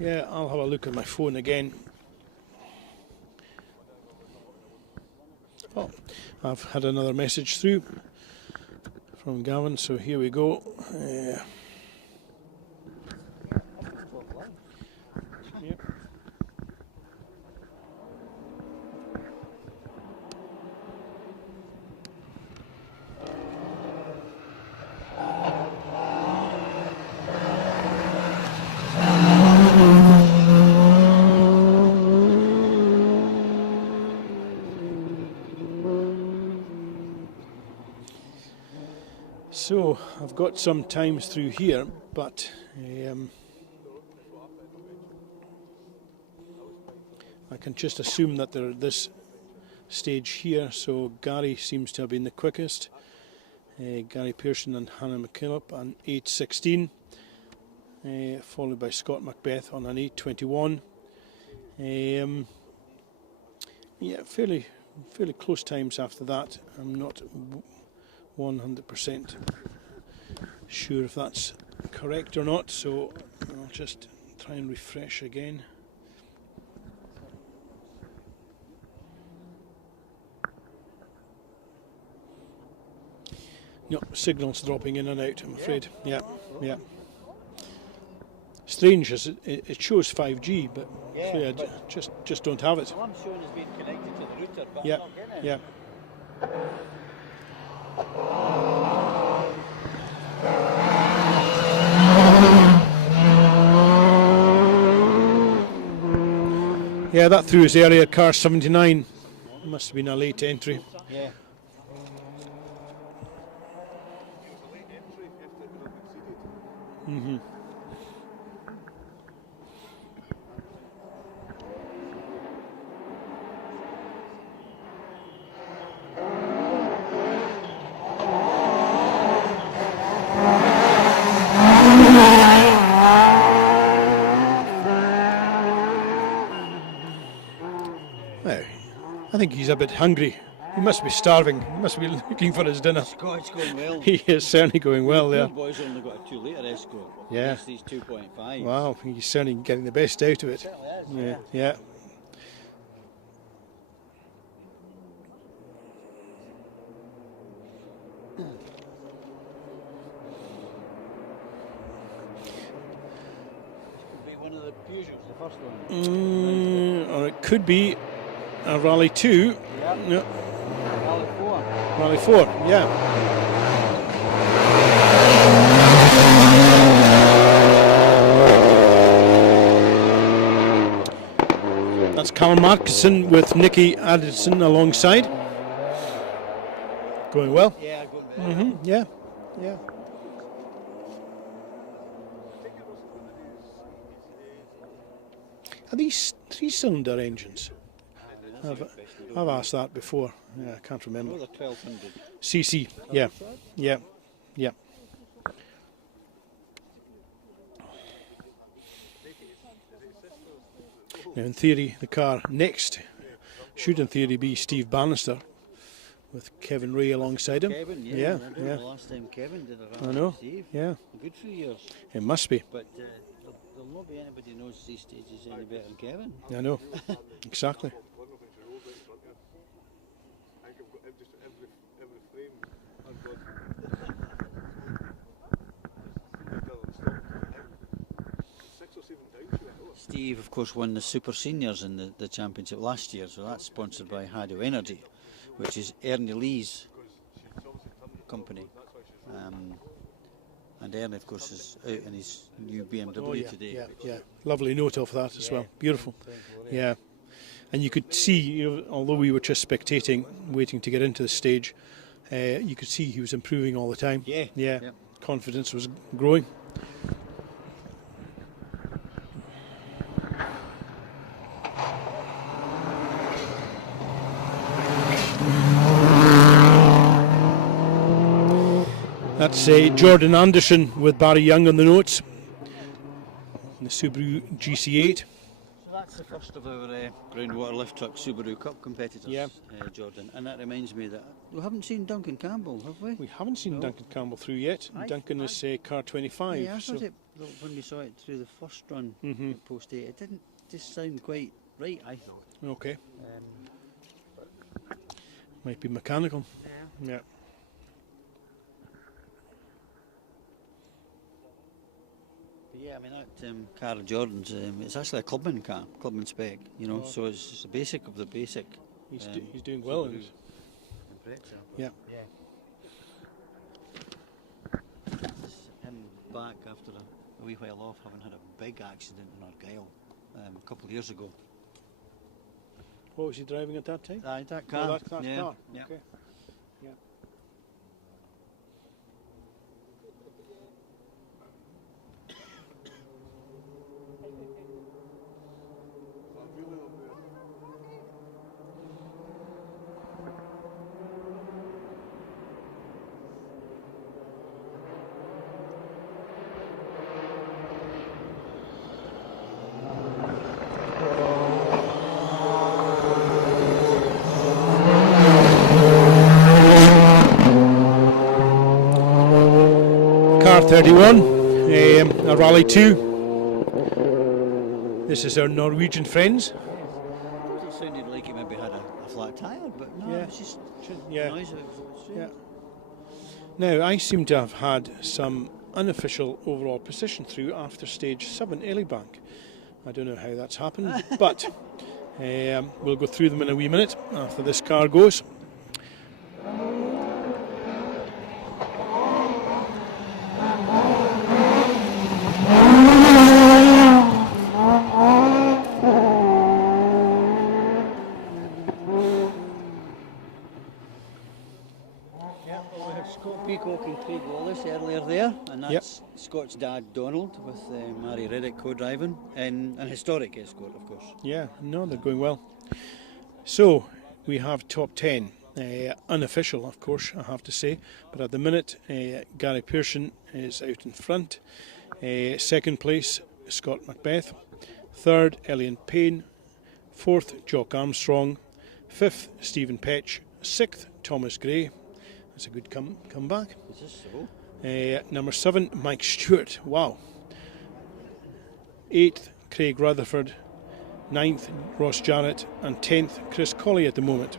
Yeah, I'll have a look at my phone again. Oh, I've had another message through from Gavin, so here we go. So I've got some times through here, but I can just assume that they're at this stage here. So Gary seems to have been the quickest. Gary Pearson and Hannah McKillop on 8:16, followed by Scott Macbeth on an 8:21. Yeah, fairly close times after that. I'm not 100% sure if that's correct or not, so I'll just try and refresh again. No, signal's dropping in and out, I'm afraid. Yeah. Strange as it shows 5G, but I just don't have it. Well, I'm showing it's being connected to the router, but Yeah, I'm not getting it. yeah. Yeah, that threw his area, car 79. Must have been a late entry. Yeah. I think he's a bit hungry. He must be starving. He must be looking for his dinner. It's going well. He is certainly going well there. The boys only got a 2 litre Escort. Yeah. These 2.5. Wow, he's certainly getting the best out of it. Yeah. Could be one of the Peugeots, the first one. Or it could be a Rally 2. Yeah. Rally 4, yeah. That's Callum Markinson with Nicky Addison alongside. Going well. Yeah, going well. Yeah. Are these 3-cylinder engines? I've asked that before. Yeah, I can't remember. Oh, the 1200 CC. Yeah. Now, in theory, the car next should, in theory, be Steve Bannister with Kevin Ray alongside him. Kevin, yeah. The last time Kevin did a run. I know. Steve. Yeah. A good few years. It must be. But there'll not be anybody who knows these stages any better than Kevin. I know. Exactly. Steve, of course, won the Super Seniors in the championship last year, so that's sponsored by Hado Energy, which is Ernie Lee's company. And Ernie, of course, is out in his new BMW today. Yeah. Lovely note of that as well. Beautiful. Yeah. And you could see, although we were just spectating, waiting to get into the stage, you could see he was improving all the time. Yeah. Yeah. Yep. Confidence was growing. That's Jordan Anderson with Barry Young on the notes. The Subaru GC8. So that's the first of our groundwater lift truck Subaru Cup competitors, Yeah. Jordan. And that reminds me that we haven't seen Duncan Campbell, have we? We haven't seen No. Duncan Campbell through yet. Duncan is car 25. Yeah, I so thought it, when we saw it through the first run at post 8, it didn't just sound quite right, I thought. okay, might be mechanical. Yeah. But yeah, I mean that car of Jordan's, it's actually a clubman car, clubman spec, you know, so it's just the basic of the basic. He's doing well. Subaru Impreza. Yeah. It's him back after a wee while off, having had a big accident in Argyll a couple of years ago. What was he driving at that time? That car. Oh, that yeah. car. Yeah. Okay. Yeah. Car 31, a Rally 2. This is our Norwegian friends. It sounded like he maybe had a flat tyre, but no, Yeah. it was just Yeah. noise. Yeah. Now, I seem to have had some unofficial overall position through after stage 7 Elibank. I don't know how that's happened, but we'll go through them in a wee minute after this car goes. Scott Peacock and Craig Wallace earlier there, and that's Scott's dad Donald with Mary Reddick co-driving, and an historic escort, of course. Yeah, no, they're going well. So, we have top 10. Unofficial, of course, I have to say, but at the minute, Gary Pearson is out in front. Second place, Scott Macbeth. Third, Elian Payne. Fourth, Jock Armstrong. Fifth, Stephen Petch. Sixth, Thomas Gray. That's a good comeback. Is this so? Number 7, Mike Stewart. Wow. 8th, Craig Rutherford. 9th, Ross Jarrett. And 10th, Chris Colley at the moment.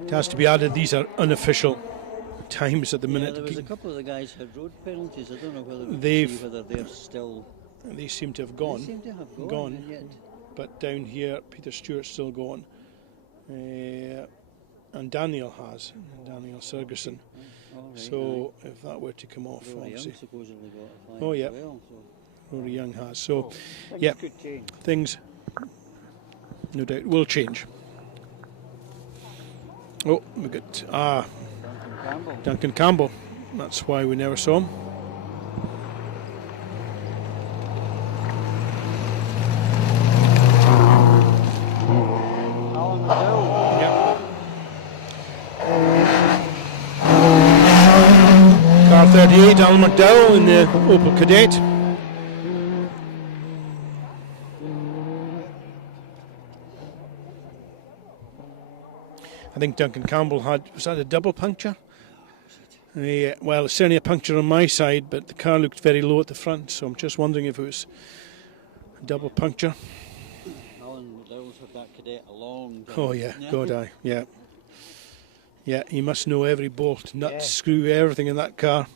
It has to be added, these are unofficial times at the minute. There was a couple of the guys had road penalties. I don't know whether whether they're still. They seem to have gone. They seem to have gone. And yet. But down here, Peter Stewart's still going. And Daniel has. Daniel Sergerson. Right, so if that were to come off, Rory obviously. Young supposedly got a fine Oh, yeah. as well, so. Rory Young has. So, yeah, things, no doubt, will change. Oh, we got Duncan Campbell. That's why we never saw him. Car 38, Alan McDowell in the Opel Kadett. I think Duncan Campbell was that a double puncture? Well, it's certainly a puncture on my side, but the car looked very low at the front, so I'm just wondering if it was a double puncture. Alan McDowell's had that Cadet a long time. Oh yeah, God aye, yeah. Yeah, he must know every bolt, nut, screw, everything in that car.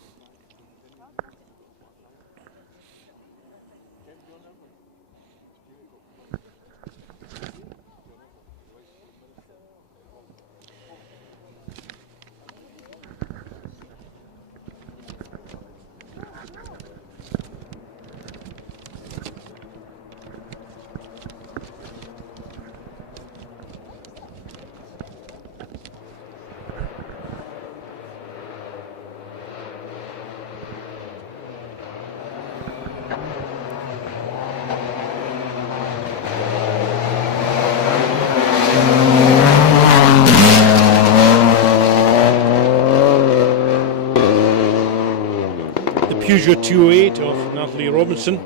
Peugeot 208 of Natalie Robinson,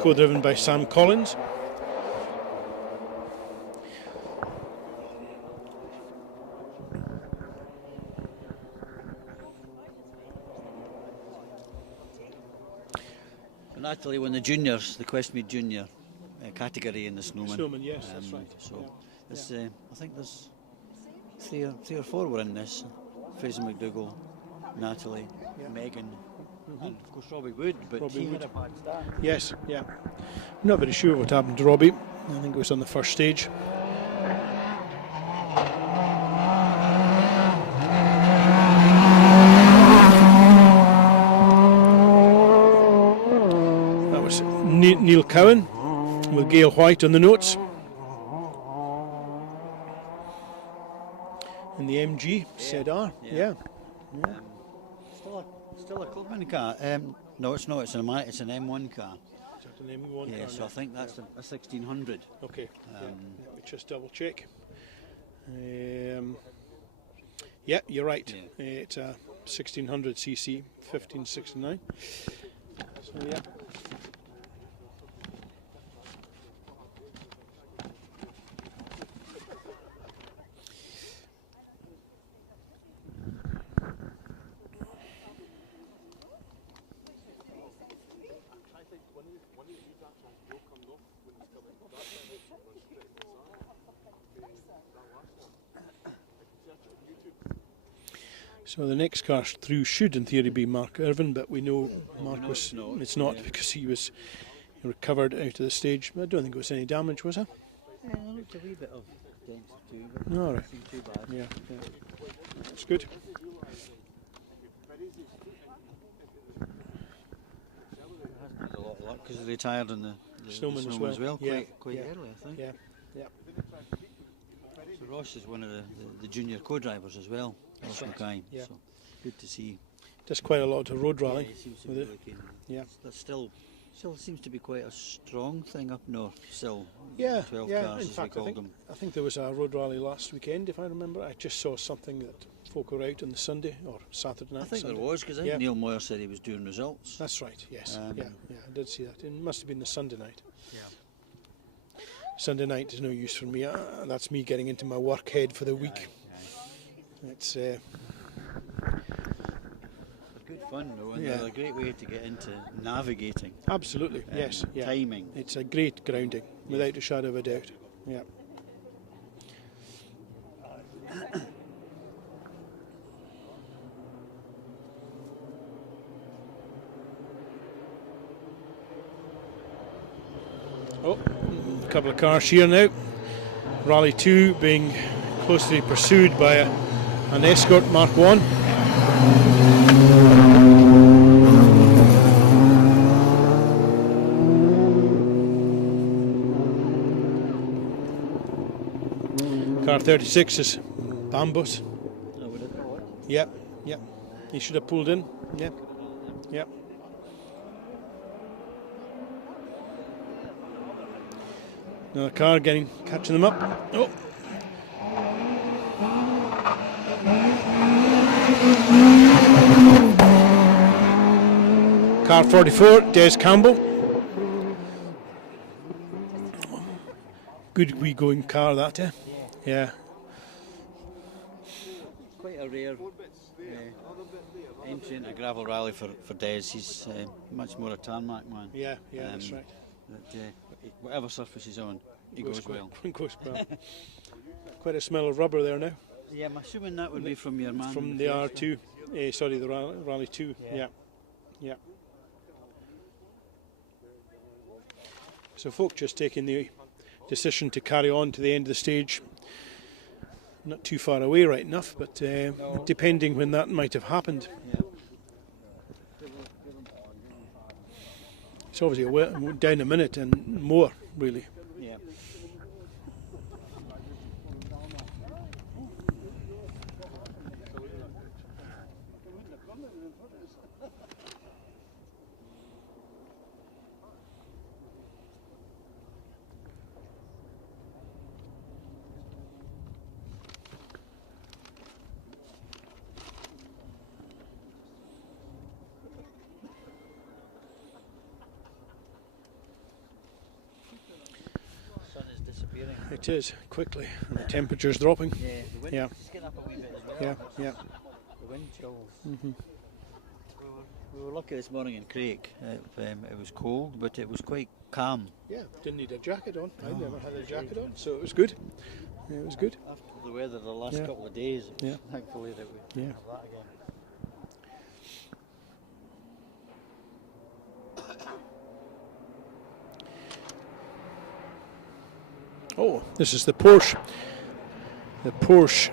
co-driven by Sam Collins. Natalie won the juniors, the Questmead Junior category in the snowman. Snowman, yes, that's right. So Yeah. there's, I think there's three or four were in this. Fraser McDougall, Natalie, Megan, and of course Robbie Wood. But Robbie he Wood. had a bad start. Yes, yeah. I'm not very sure what happened to Robbie. I think it was on the first stage. That was Neil Cowan with Gail White on the notes. In the MG, Cedar, yeah. Still a Clubman car. No, it's not. It's an M1 car. Is that an M1 Yeah, car so now? I think that's a 1600. Okay, let me just double check. Yeah, you're right. Yeah. It's a 1600cc 1569. So yeah. So the next car through should in theory be Mark Irvin, but we know Mark was, it's not because he recovered out of the stage. I don't think it was any damage, was it? Yeah, there looked a wee bit of dents too, but No, right. nothing too bad. Yeah. That's good. Has a lot of luck because he retired on the Snowman as snowman well. Yeah, quite yeah. early, I think. Yeah, yeah. So Ross is one of the junior co-drivers as well. Ross Mackay. Yeah. So good to see. Does quite a lot of road rally. Yeah, he seems to with be it. really keen. Yeah. That still seems to be quite a strong thing up north. Still, Yeah, 12 yeah. cars In as fact, we called them. I think there was a road rally last weekend, if I remember. I just saw something that folk were out on the Sunday or Saturday night. I think Sunday. there was because I think Neil Moyer said he was doing results. That's right. Yes. Um, yeah. I did see that. It must have been the Sunday night. Yeah. Sunday night is no use for me. That's me getting into my work head for the week. It's Good fun though, and Yeah. they're a great way to get into navigating. absolutely yes. Yeah. Timing. It's a great grounding, without a shadow of a doubt. Yeah. Oh, a couple of cars here now. Rally 2 being closely pursued by an Escort Mark 1. Car 36 is Bambus. Yep, yep. He should have pulled in. Yep, yep. Another car catching them up. Oh. Car 44, Des Campbell. Good wee going car that, yeah. Quite a rare entry into a gravel rally for Des. He's much more a tarmac man. Yeah, that's right. But, whatever surface he's on, he goes well. Goes well. Quite a smell of rubber there now. Yeah, I'm assuming that would be from your man. From the R2, sorry, the Rally 2. Yeah. So folk just taking the decision to carry on to the end of the stage. Not too far away right enough, but depending when that might have happened. Yeah. It's obviously down a minute and more, really. Yeah. it is, quickly. And the temperature's dropping. Yeah, the wind Yeah. is getting up a wee bit as well. Yeah, yeah. The wind chill. We were lucky this morning in Craig. It was cold, but it was quite calm. Yeah, didn't need a jacket on. I never had a jacket on, so it was good. Yeah, it was good. After the weather the last couple of days, it was thankfully that we have that again. Oh, this is the Porsche. The Porsche,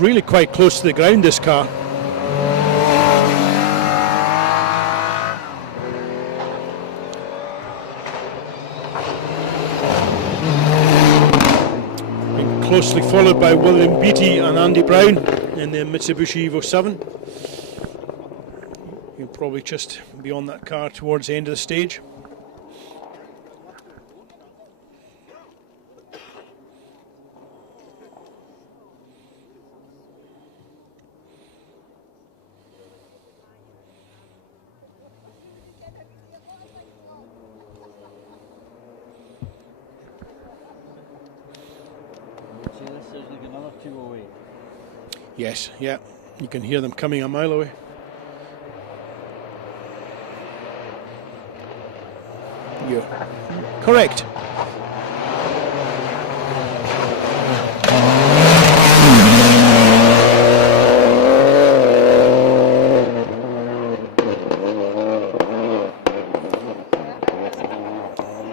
really quite close to the ground, this car. Being closely followed by William Beattie and Andy Brown in the Mitsubishi Evo 7. You'll probably just be on that car towards the end of the stage. This is like another 208. Yes, yeah, you can hear them coming a mile away. You're correct.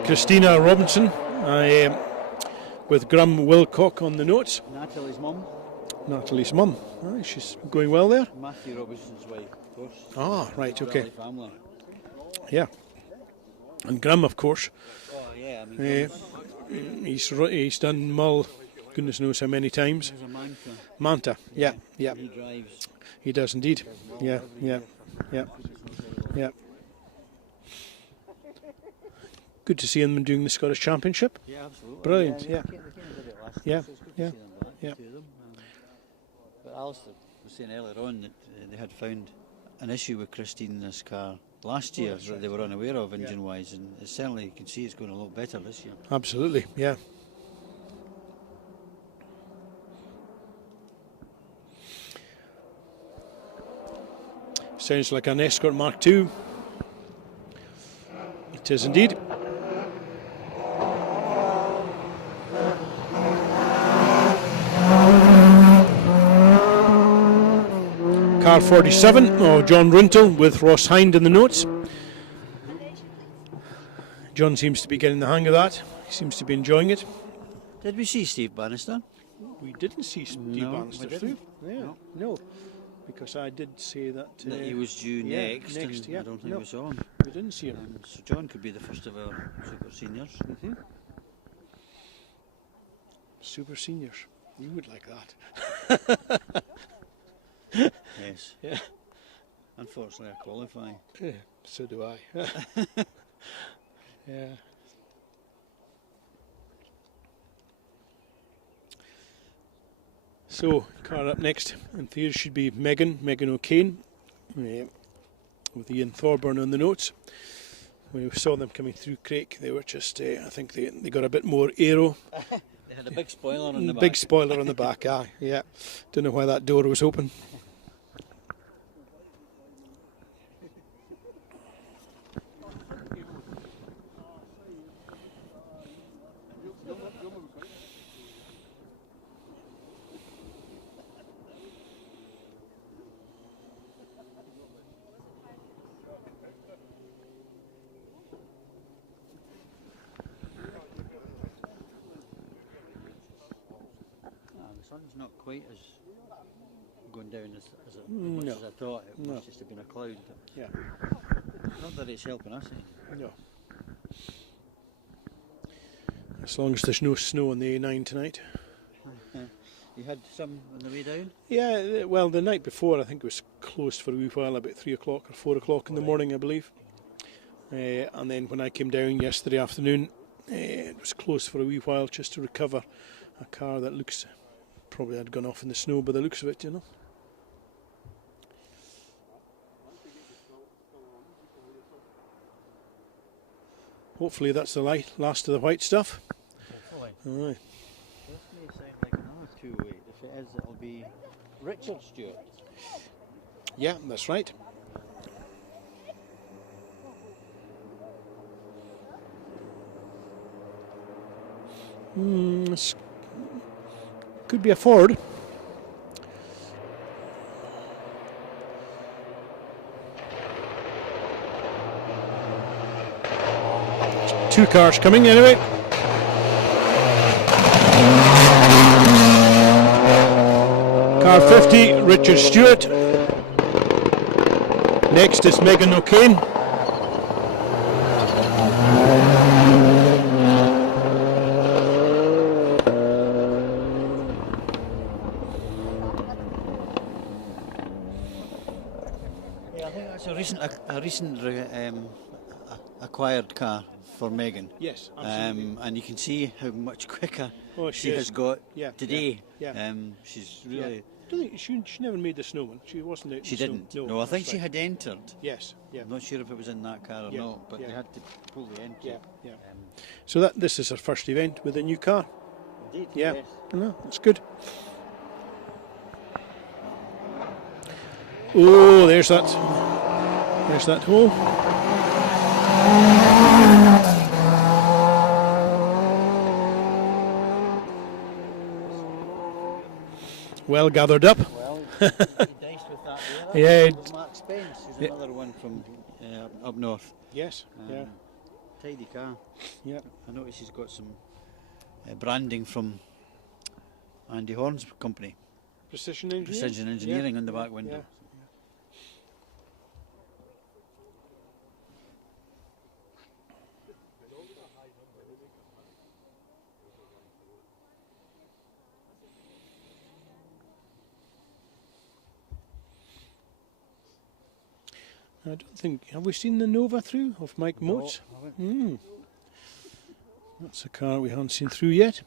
Christina Robinson, with Graham Wilcock on the notes. Natalie's mum. Natalie's mum. Oh, she's going well there. Matthew Robinson's wife, of course. Ah, right, okay. Raleigh family. Yeah. And Graham, of course. Oh yeah, I mean, He's done Mull, goodness knows how many times. there's a Manta. Manta, yeah. He drives. He does indeed. Yeah. Good to see him doing the Scottish Championship. Yeah, absolutely. Brilliant, They yeah. came and did it last Yeah, year, so it's good yeah, to see them back, yeah. two of them. But Alistair was saying earlier on that they had found an issue with Christine in this car last year that they were unaware of engine-wise, and it's certainly you can see it's going a lot better this year. Absolutely, yeah. Sounds like an Escort Mark II. It is indeed. Car 47 of John Runtle with Ross Hind in the notes. John seems to be getting the hang of that. He seems to be enjoying it. Did we see Steve Bannister? We didn't see Steve No, Bannister we through. didn't. Yeah, no. Because I did say that, That he was due next, and yeah. I don't think No, we saw him. we didn't see him. So John could be the first of our super seniors. Super seniors. You would like that. Yes. Yeah. Unfortunately, I qualify. Yeah, so do I. Yeah. So, car up next, in theory, should be Megan O'Kane, with Ian Thorburn on the notes. When we saw them coming through Craig, they were just, I think they got a bit more aero. They had a big spoiler on the back. Big spoiler on the back, aye, yeah. Don't know why that door was open. The sun's not quite as going down as much as I thought. It was just been a cloud. Yeah. Not that it's helping us. No. As long as there's no snow on the A9 tonight. You had some on the way down? Yeah, well, the night before I think it was closed for a wee while, about 3 o'clock or 4 o'clock in the morning, I believe. And then when I came down yesterday afternoon, it was closed for a wee while just to recover a car that looks probably had gone off in the snow by the looks of it, you know. Hopefully that's the last of the white stuff. Aye. This may sound like another 208. If it is, it'll be Richard Stewart. Yeah, that's right. This could be a Ford. Two cars coming anyway. Car 50, Richard Stewart. Next is Megan O'Kane. Yeah, I think that's a recent acquired car for Megan. Yes, absolutely. And you can see how much quicker she has got today. Yeah. She's really. I don't think she never made the Snowman. She wasn't out. She didn't. No, I think she had entered. Yes. Yeah. I'm not sure if it was in that car or not, but they had to pull the entry. Yeah. Yeah. So this is her first event with a new car. Indeed. Yeah. Yes. No, that's good. Oh, there's that hole. Well gathered up. Well, he diced with that there. Yeah. That was Mark Spence, who's another one from up north. Yes. Yeah. Tidy car. Yeah. I noticed he's got some branding from Andy Horn's company. Precision Engineering. Precision Engineering on the back window. Yeah. I don't think. Have we seen the Nova through of Mike Moats? That's a car we haven't seen through yet.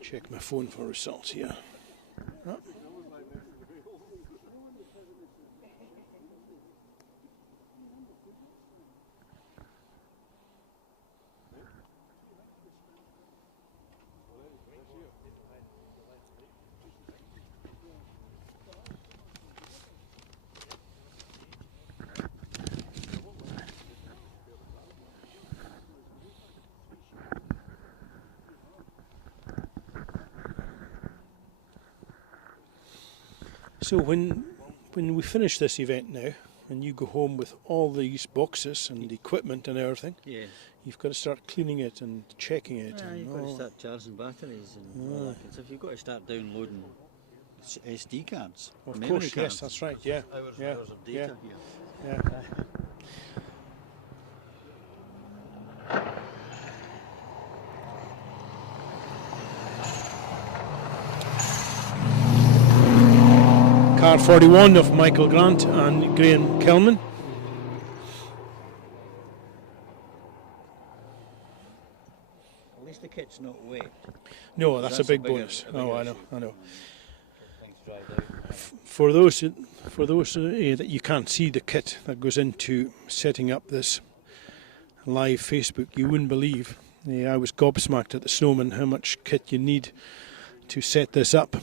Check my phone for results here. Oh. So when we finish this event now, and you go home with all these boxes and equipment and everything, you've got to start cleaning it and checking it. Yeah, and you've got to start charging batteries and all that kind of stuff. You've got to start downloading SD cards. Of memory course, cards. yes, that's right. Yeah, Hours yeah, and hours of data here. yeah. Car 41 of Michael Grant and Graham Kelman. At least the kit's not wet. No, that's a big bigger- bonus. a bigger Oh, I know, issue. I know. Things dried out. For those that you can't see the kit that goes into setting up this live Facebook, you wouldn't believe. I was gobsmacked at the Snowman how much kit you need to set this up.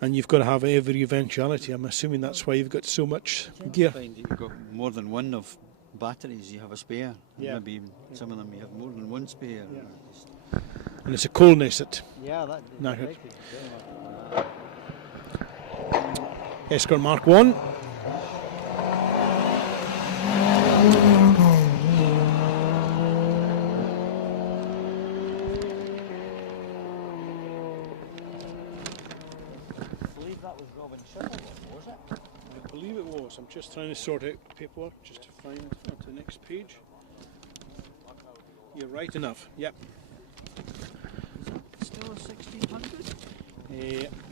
And you've got to have every eventuality. I'm assuming that's why you've got so much gear. Find that you've got more than one of batteries, you have a spare. Yeah. Maybe some of them you have more than one spare. Yeah. And it's a coldness that Yeah, knackered. Escort Mark 1. I believe that was Robin Shuttleworth, was it? I believe it was. I'm just trying to sort out paperwork just to find onto the next page. You're right enough. Yep. Still a 1600?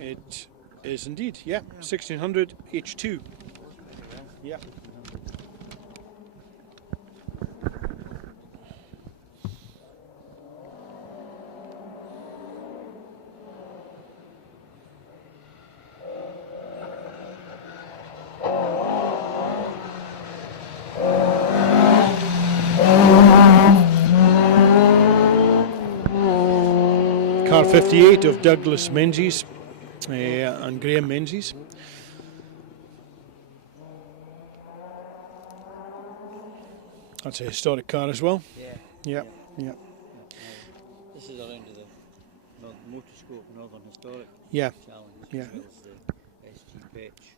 It is indeed. Yeah. 1600 H2. Yeah. Car 58 of Douglas Menzies and Graham Menzies. That's a historic car as well. Yeah. This is around to the Motorscope Northern Historic Challenge, Yeah. as well as the SG Pitch.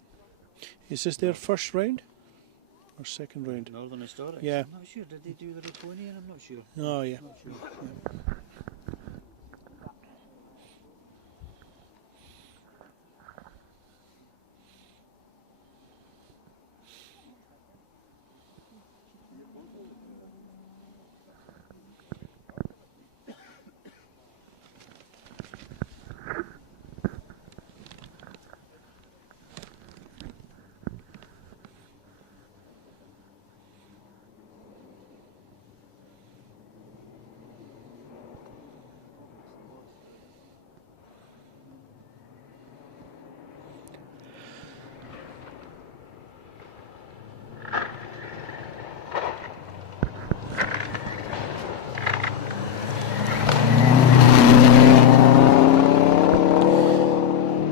Is this their first round or second round? Northern Historic? Yeah. I'm not sure. Did they do the Riponian? I'm not sure. Oh, yeah. Not sure.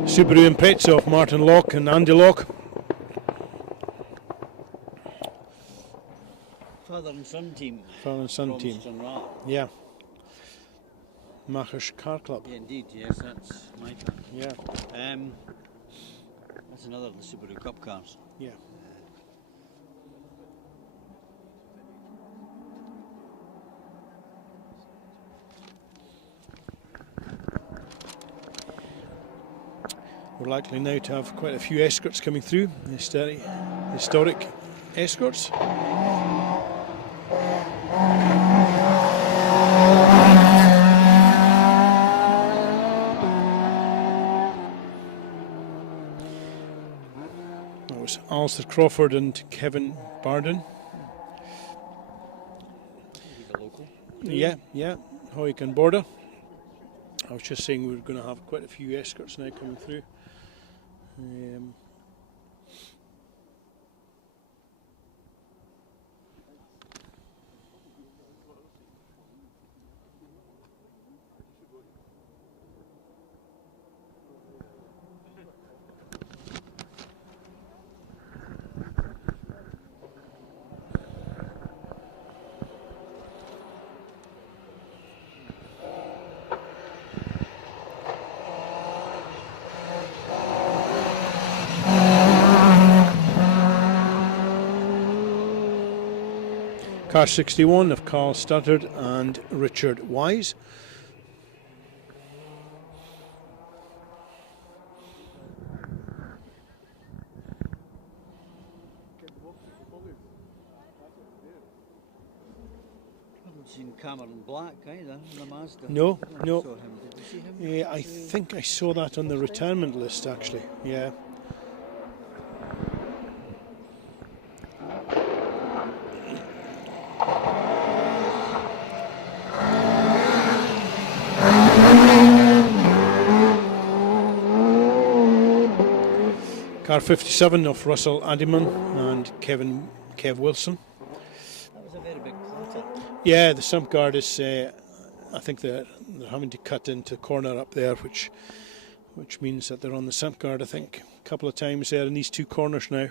Subaru Impreza of Martin Locke and Andy Locke. Father and son team. Father and son from team. Stranraer. Yeah. Machers Car Club. Yeah, indeed, yes, that's my car. Yeah. That's another of the Subaru Cup cars. Yeah. We're likely now to have quite a few escorts coming through, historic escorts. That was Alistair Crawford and Kevin Barden. He's a local. Yeah, Hoycan border. I was just saying we're going to have quite a few escorts now coming through. Car 61 of Carl Stuttard and Richard Wise. I haven't seen Cameron Black either in the Mazda. No. Saw him. Did you see him? Yeah, I think I saw that on the retirement list actually. Yeah. Car 57 of Russell Addyman and Kev Wilson. That was a very big clutter. Yeah, the sump guard is. I think they're having to cut into corner up there, which means that they're on the sump guard. I think a couple of times there in these two corners now.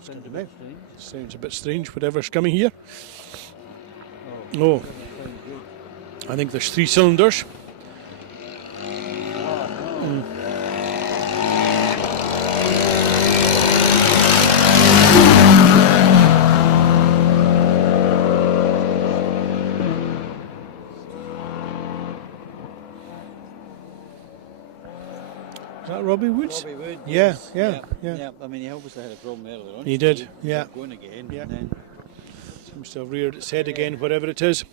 Sounds a bit strange. Sounds a bit strange, whatever's coming here. Oh, Sounds good. I think there's 3 cylinders. Is that Robbie Woods? Robbie Wood, Yeah, yes. yeah. I mean, he obviously had a problem earlier on. He did, yeah. Going again, Yeah. and then Seems to have reared its head again, whatever it is.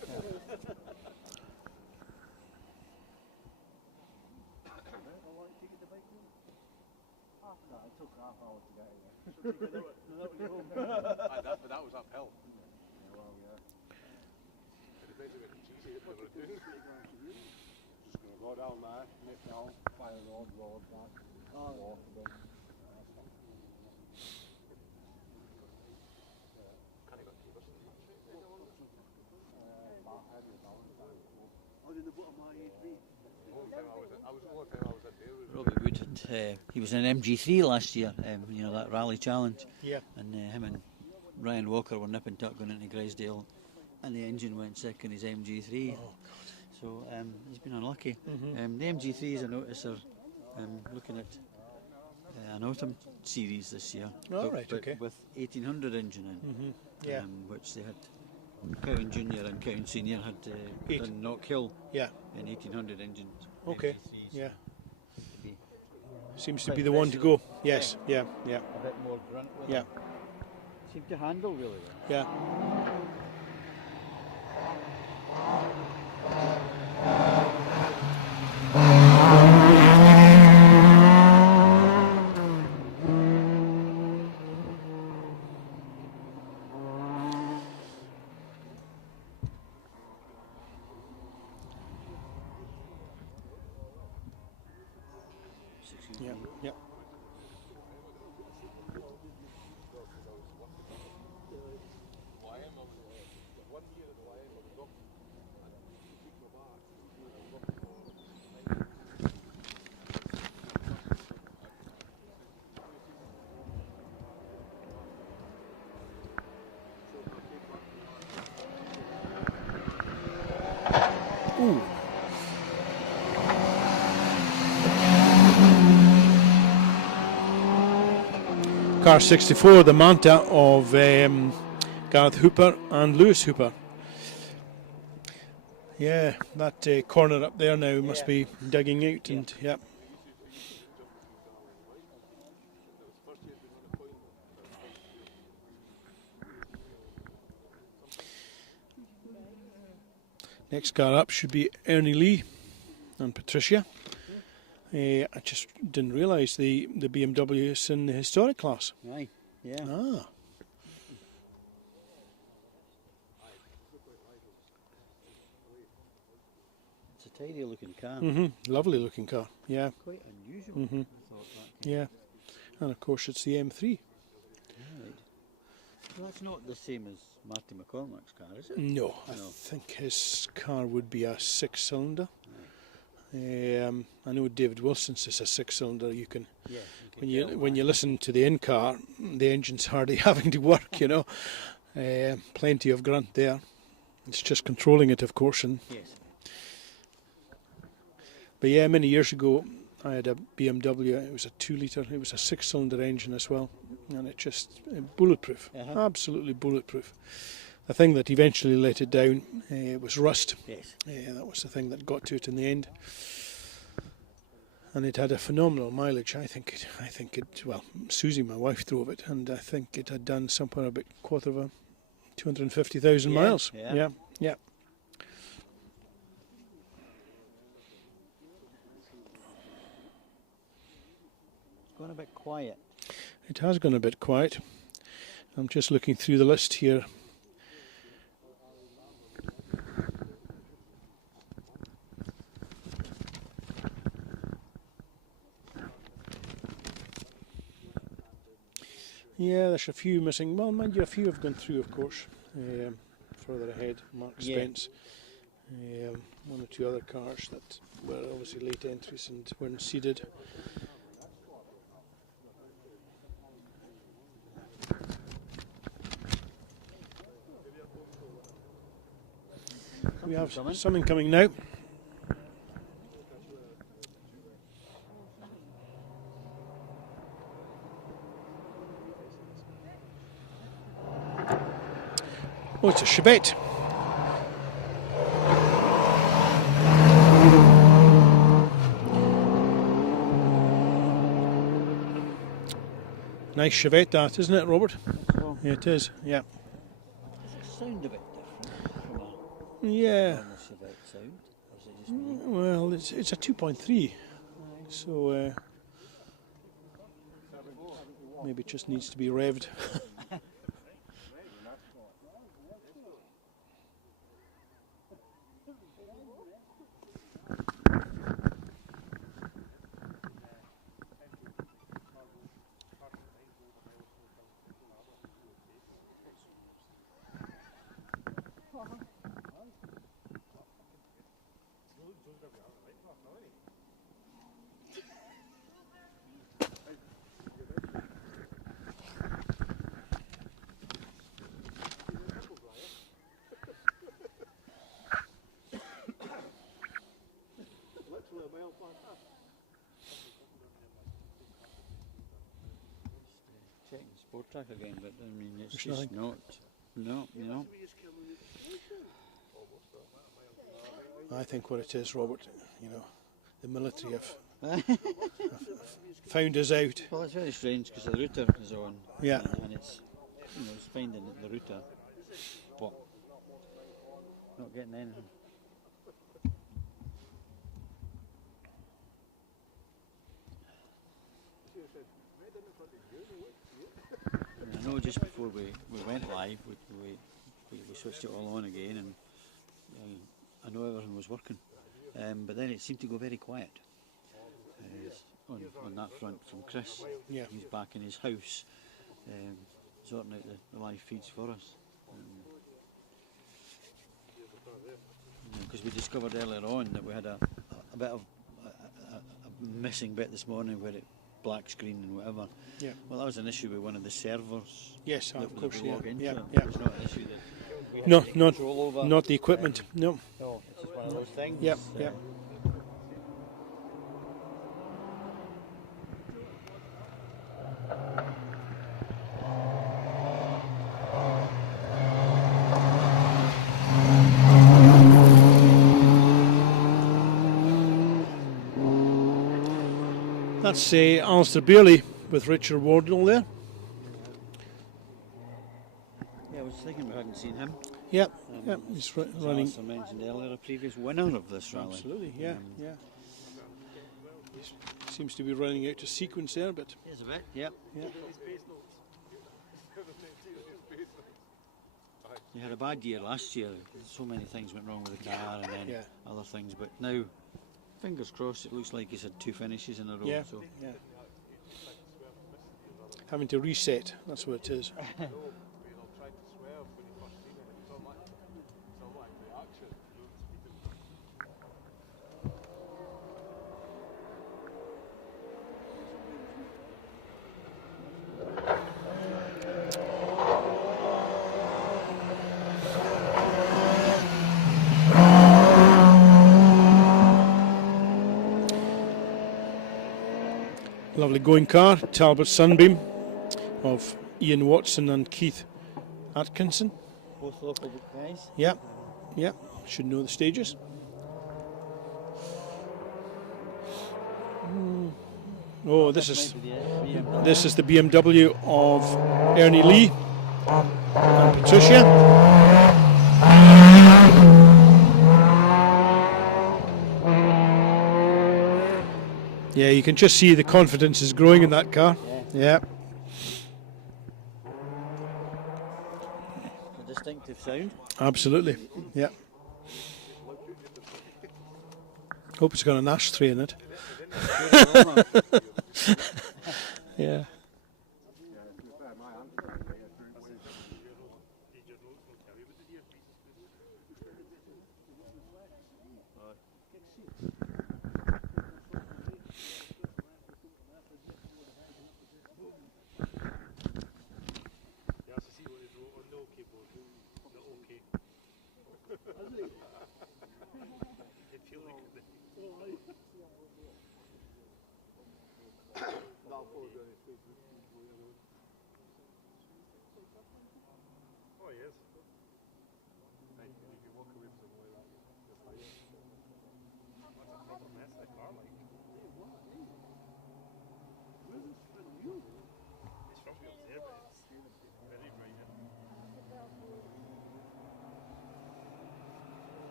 But that was uphill. Just going to go down there, nip down, fire road back, walk a bit. Robbie Wood, he was in MG3 last year, you know, that rally challenge. Yeah. And him and Ryan Walker were nip and tuck going into Grisdale, and the engine went sick in his MG3. Oh, God. So he's been unlucky. The MG3s, I notice, are looking at an autumn series this year. Oh, right, okay. With 1800 engine in, Yeah. which they had. Cowan Junior and Cowan Senior had done Knock Hill Yeah. in 1800 engines. Okay. MG3s. Yeah. Be Seems to be the one to go. Yes. Yeah. Yeah. a bit more grunt with Yeah. it. Seem to handle really well. Yeah. Yeah. Yeah. Ooh. Car 64, the Manta of Gareth Hooper and Lewis Hooper. Yeah, that corner up there now must be digging out, and yeah. Next car up should be Ernie Lee and Patricia. I just didn't realise the BMW is in the historic class. Aye, yeah. Ah. It's a tidy looking car. Lovely looking car. Yeah. Quite unusual. Mhm. I thought that. Yeah. And of course it's the M3. Right. Well, that's not the same as Marty McCormack's car, is it? No, I No. think his car would be a 6-cylinder. I know David Wilson's is a 6-cylinder. You can, Yeah. when you listen to the in-car, the engine's hardly having to work. You know, plenty of grunt there. It's just controlling it, of course. And Yes. but yeah, many years ago, I had a BMW. It was a 2-litre. It was a 6-cylinder engine as well, and it just bulletproof, absolutely bulletproof. The thing that eventually let it down was rust. Yes. That was the thing that got to it in the end. And it had a phenomenal mileage. I think it. Well, Susie, my wife, drove it, and I think it had done somewhere about 250,000 miles. Yeah. Yeah. It's gone a bit quiet. It has gone a bit quiet. I'm just looking through the list here. Yeah, there's a few missing. Well, mind you, a few have gone through, of course. Further ahead, Mark Spence. One or two other cars that were obviously late entries and weren't seeded. We have something coming now. Oh, it's a Chevette. Nice Chevette that, isn't it, Robert? Well, Yeah, it is, yeah. does it sound a bit different from a Yeah, normal Chevette sound? Or is it just me? well, it's a 2.3, so Maybe it just needs to be revved. Checking the sport track again, but I mean, it's There's just nothing. not. No, you know. I think what it is, Robert, you know, the military have found us out. Well, it's very strange because the router is on. Yeah. And it's, you know, it's finding the router, but not getting anything. I know just before we went live, we switched it all on again, and I know everything was working, but then it seemed to go very quiet on that front from Chris. Yeah. He's back in his house, sorting out the live feeds for us. Because we discovered earlier on that we had a bit of a missing bit this morning where it black screen and whatever. Yeah. Well, that was an issue with one of the servers. Yes, that of course, we yeah. log into. Yeah, It yeah. was not an issue that we had No, to take control over. not the equipment. No. No, it's just one of those things. Yep, yep. That's Alistair Bailey with Richard Wardle there. Yeah, I was thinking we hadn't seen him. Yep, yep, he's As running. Alistair mentioned earlier, a previous winner of this rally. Absolutely, yeah, yeah. He seems to be running out of sequence there, but Here's a bit, yep. yeah. He had a bad year last year. So many things went wrong with the car and then Yeah. other things. But now, fingers crossed, it looks like he's had 2 finishes in a row. Yeah, So yeah. Having to reset, that's what it is. Lovely going car, Talbot Sunbeam of Ian Watson and Keith Atkinson. both local guys. Yep, yep, should know the stages. Oh, this is the BMW of Ernie Lee and Patricia. Yeah, you can just see the confidence is growing in that car. Yeah. A distinctive sound. Absolutely. Yeah. Hope it's got an ashtray in it. Yeah.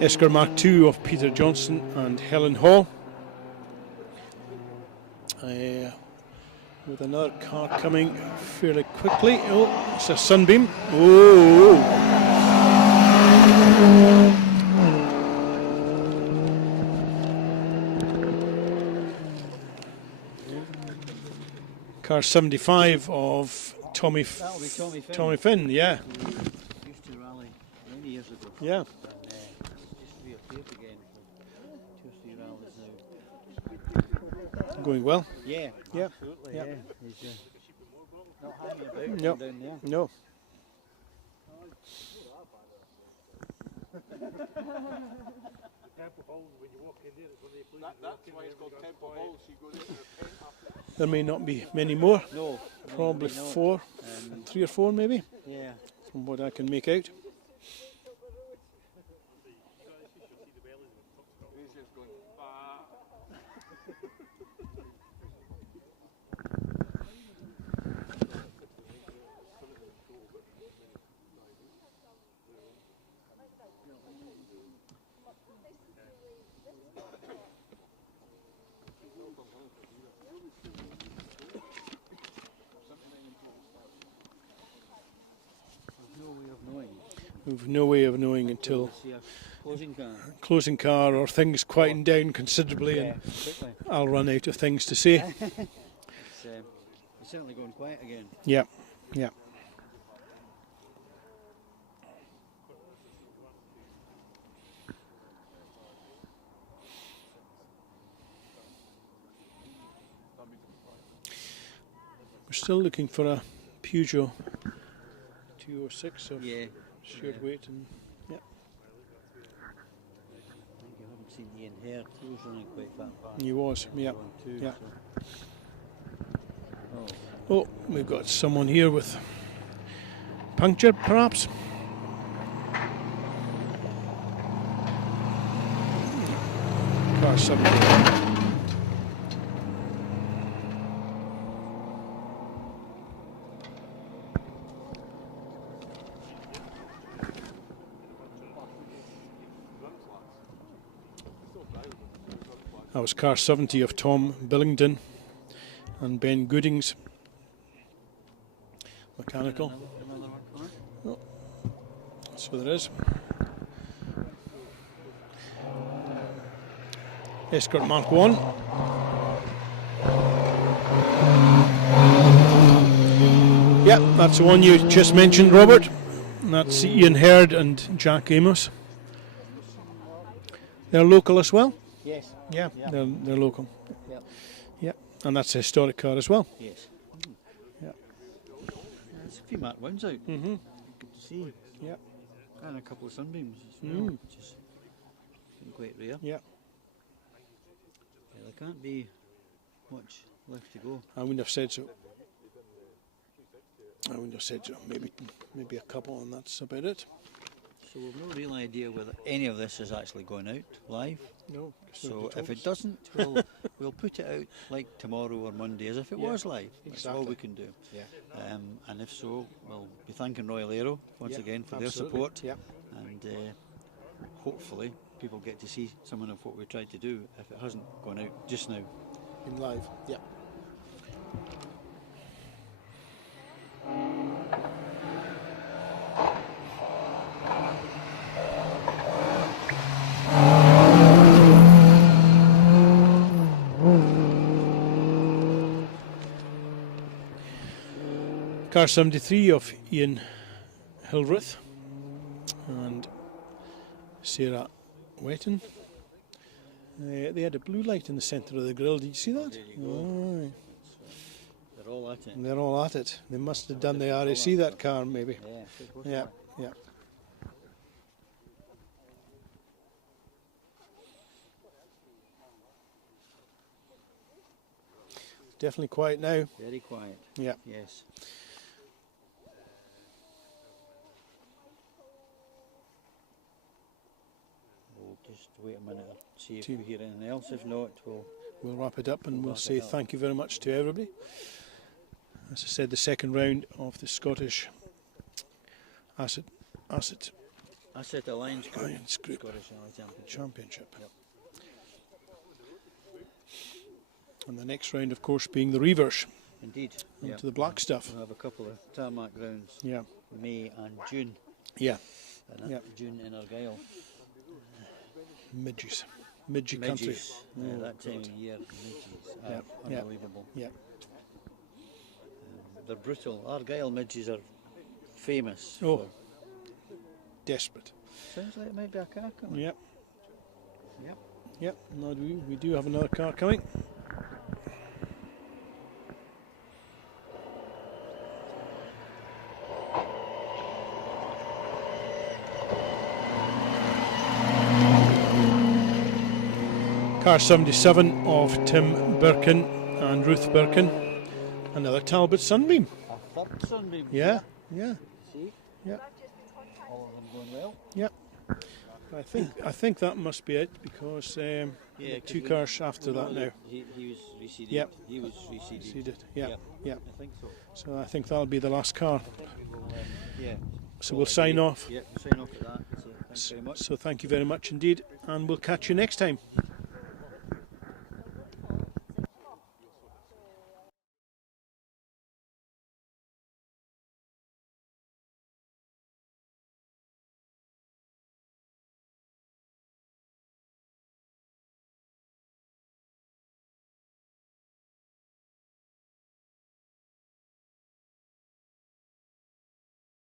Escort Mark II of Peter Johnson and Helen Hall. With another car coming fairly quickly. Oh, it's a Sunbeam. Oh! Car 75 of Tommy Finn, yeah. Used to rally many years ago. Yeah. And just reappeared again for 2 or 3 rallies now. Going well. Yeah, Yeah. absolutely. Yeah. Yeah. He's not hanging about No. down there. No. Temple Halls, when you walk in there, it's one of the places That's why it's called Temple Halls. You go there for a pen after. There may not be many more. No. Probably maybe not. 4, 3 or 4 maybe, Yeah. from what I can make out. He's just going, bah. No way of knowing. We've no way of knowing until See a closing car. closing car or things quieten down considerably, Yeah, and quickly. I'll run out of things to say. It's certainly going quiet again. Yeah, yeah. We're still looking for a Peugeot 206 of Yeah. shared weight, and yeah. I think you haven't seen Ian Hare. He was running quite that fast. He was, yeah. Going too, Yeah. so. Oh, we've got someone here with puncture, perhaps. Car 70. That was car 70 of Tom Billington and Ben Goodings. Mechanical. Another one coming. So there is. Escort Mark 1. Yep, that's the one you just mentioned, Robert. And that's Ian Herd and Jack Amos. They're local as well? Yes. Yeah, Yeah. they're local. Yep. Yep, and that's a historic car as well. Yes. Yeah. There's a few Mark Ones out. Mm-hmm. Good to see. Yeah. And a couple of Sunbeams as well, which is quite rare. Yeah. Yeah, there can't be much left to go. I wouldn't have said so. I wouldn't have said so. Maybe a couple, and that's about it. So we've no real idea whether any of this is actually going out live. No. So if it doesn't, we'll put it out like tomorrow or Monday as if it was live. That's all we can do. Yeah. And if so, we'll be thanking Royal Aero once again for their absolutely. support. Yeah. And hopefully people get to see some of what we tried to do if it hasn't gone out just now. In live. Yeah. Car 73 of Ian Hildreth and Sarah Wetton. They had a blue light in the centre of the grille. Did you see that? There you go. Aye. They're all at it. They're all at it. They must have done the RAC that car, maybe. Yeah. Good work. Yeah, yeah. Definitely quiet now. Very quiet. Yeah. Yes. We'll just wait a minute or see if we hear anything else. If not, We'll wrap it up and we'll wrap it say up. thank you very much to everybody. As I said, the second round of the Scottish Asset Asset Alliance Group, Scottish Rally Championship. Yep. And the next round, of course, being the Reavers. Indeed. Into the black stuff. We'll have a couple of tarmac rounds. Yeah. May and June. Yeah. And June in Argyll. Midges. Midgie country. That time of year, midges are unbelievable. Yeah. They're brutal. Argyll midges are famous. Oh. Desperate. Sounds like it might be a car coming. Yep. Yep. Yep. No, we do have another car coming. Car 77 of Tim Birkin and Ruth Birkin. Another Talbot Sunbeam. A third Sunbeam. Yeah. See? Yeah. All of them going well. Yep. I think that must be it because two cars after that now. He was reseeded. Yep. He was reseeded. Yeah. I think so. So I think that'll be the last car. Yeah. So we'll sign off. Yeah, we'll sign off at that. So thanks very much. So thank you very much indeed, and we'll catch you next time.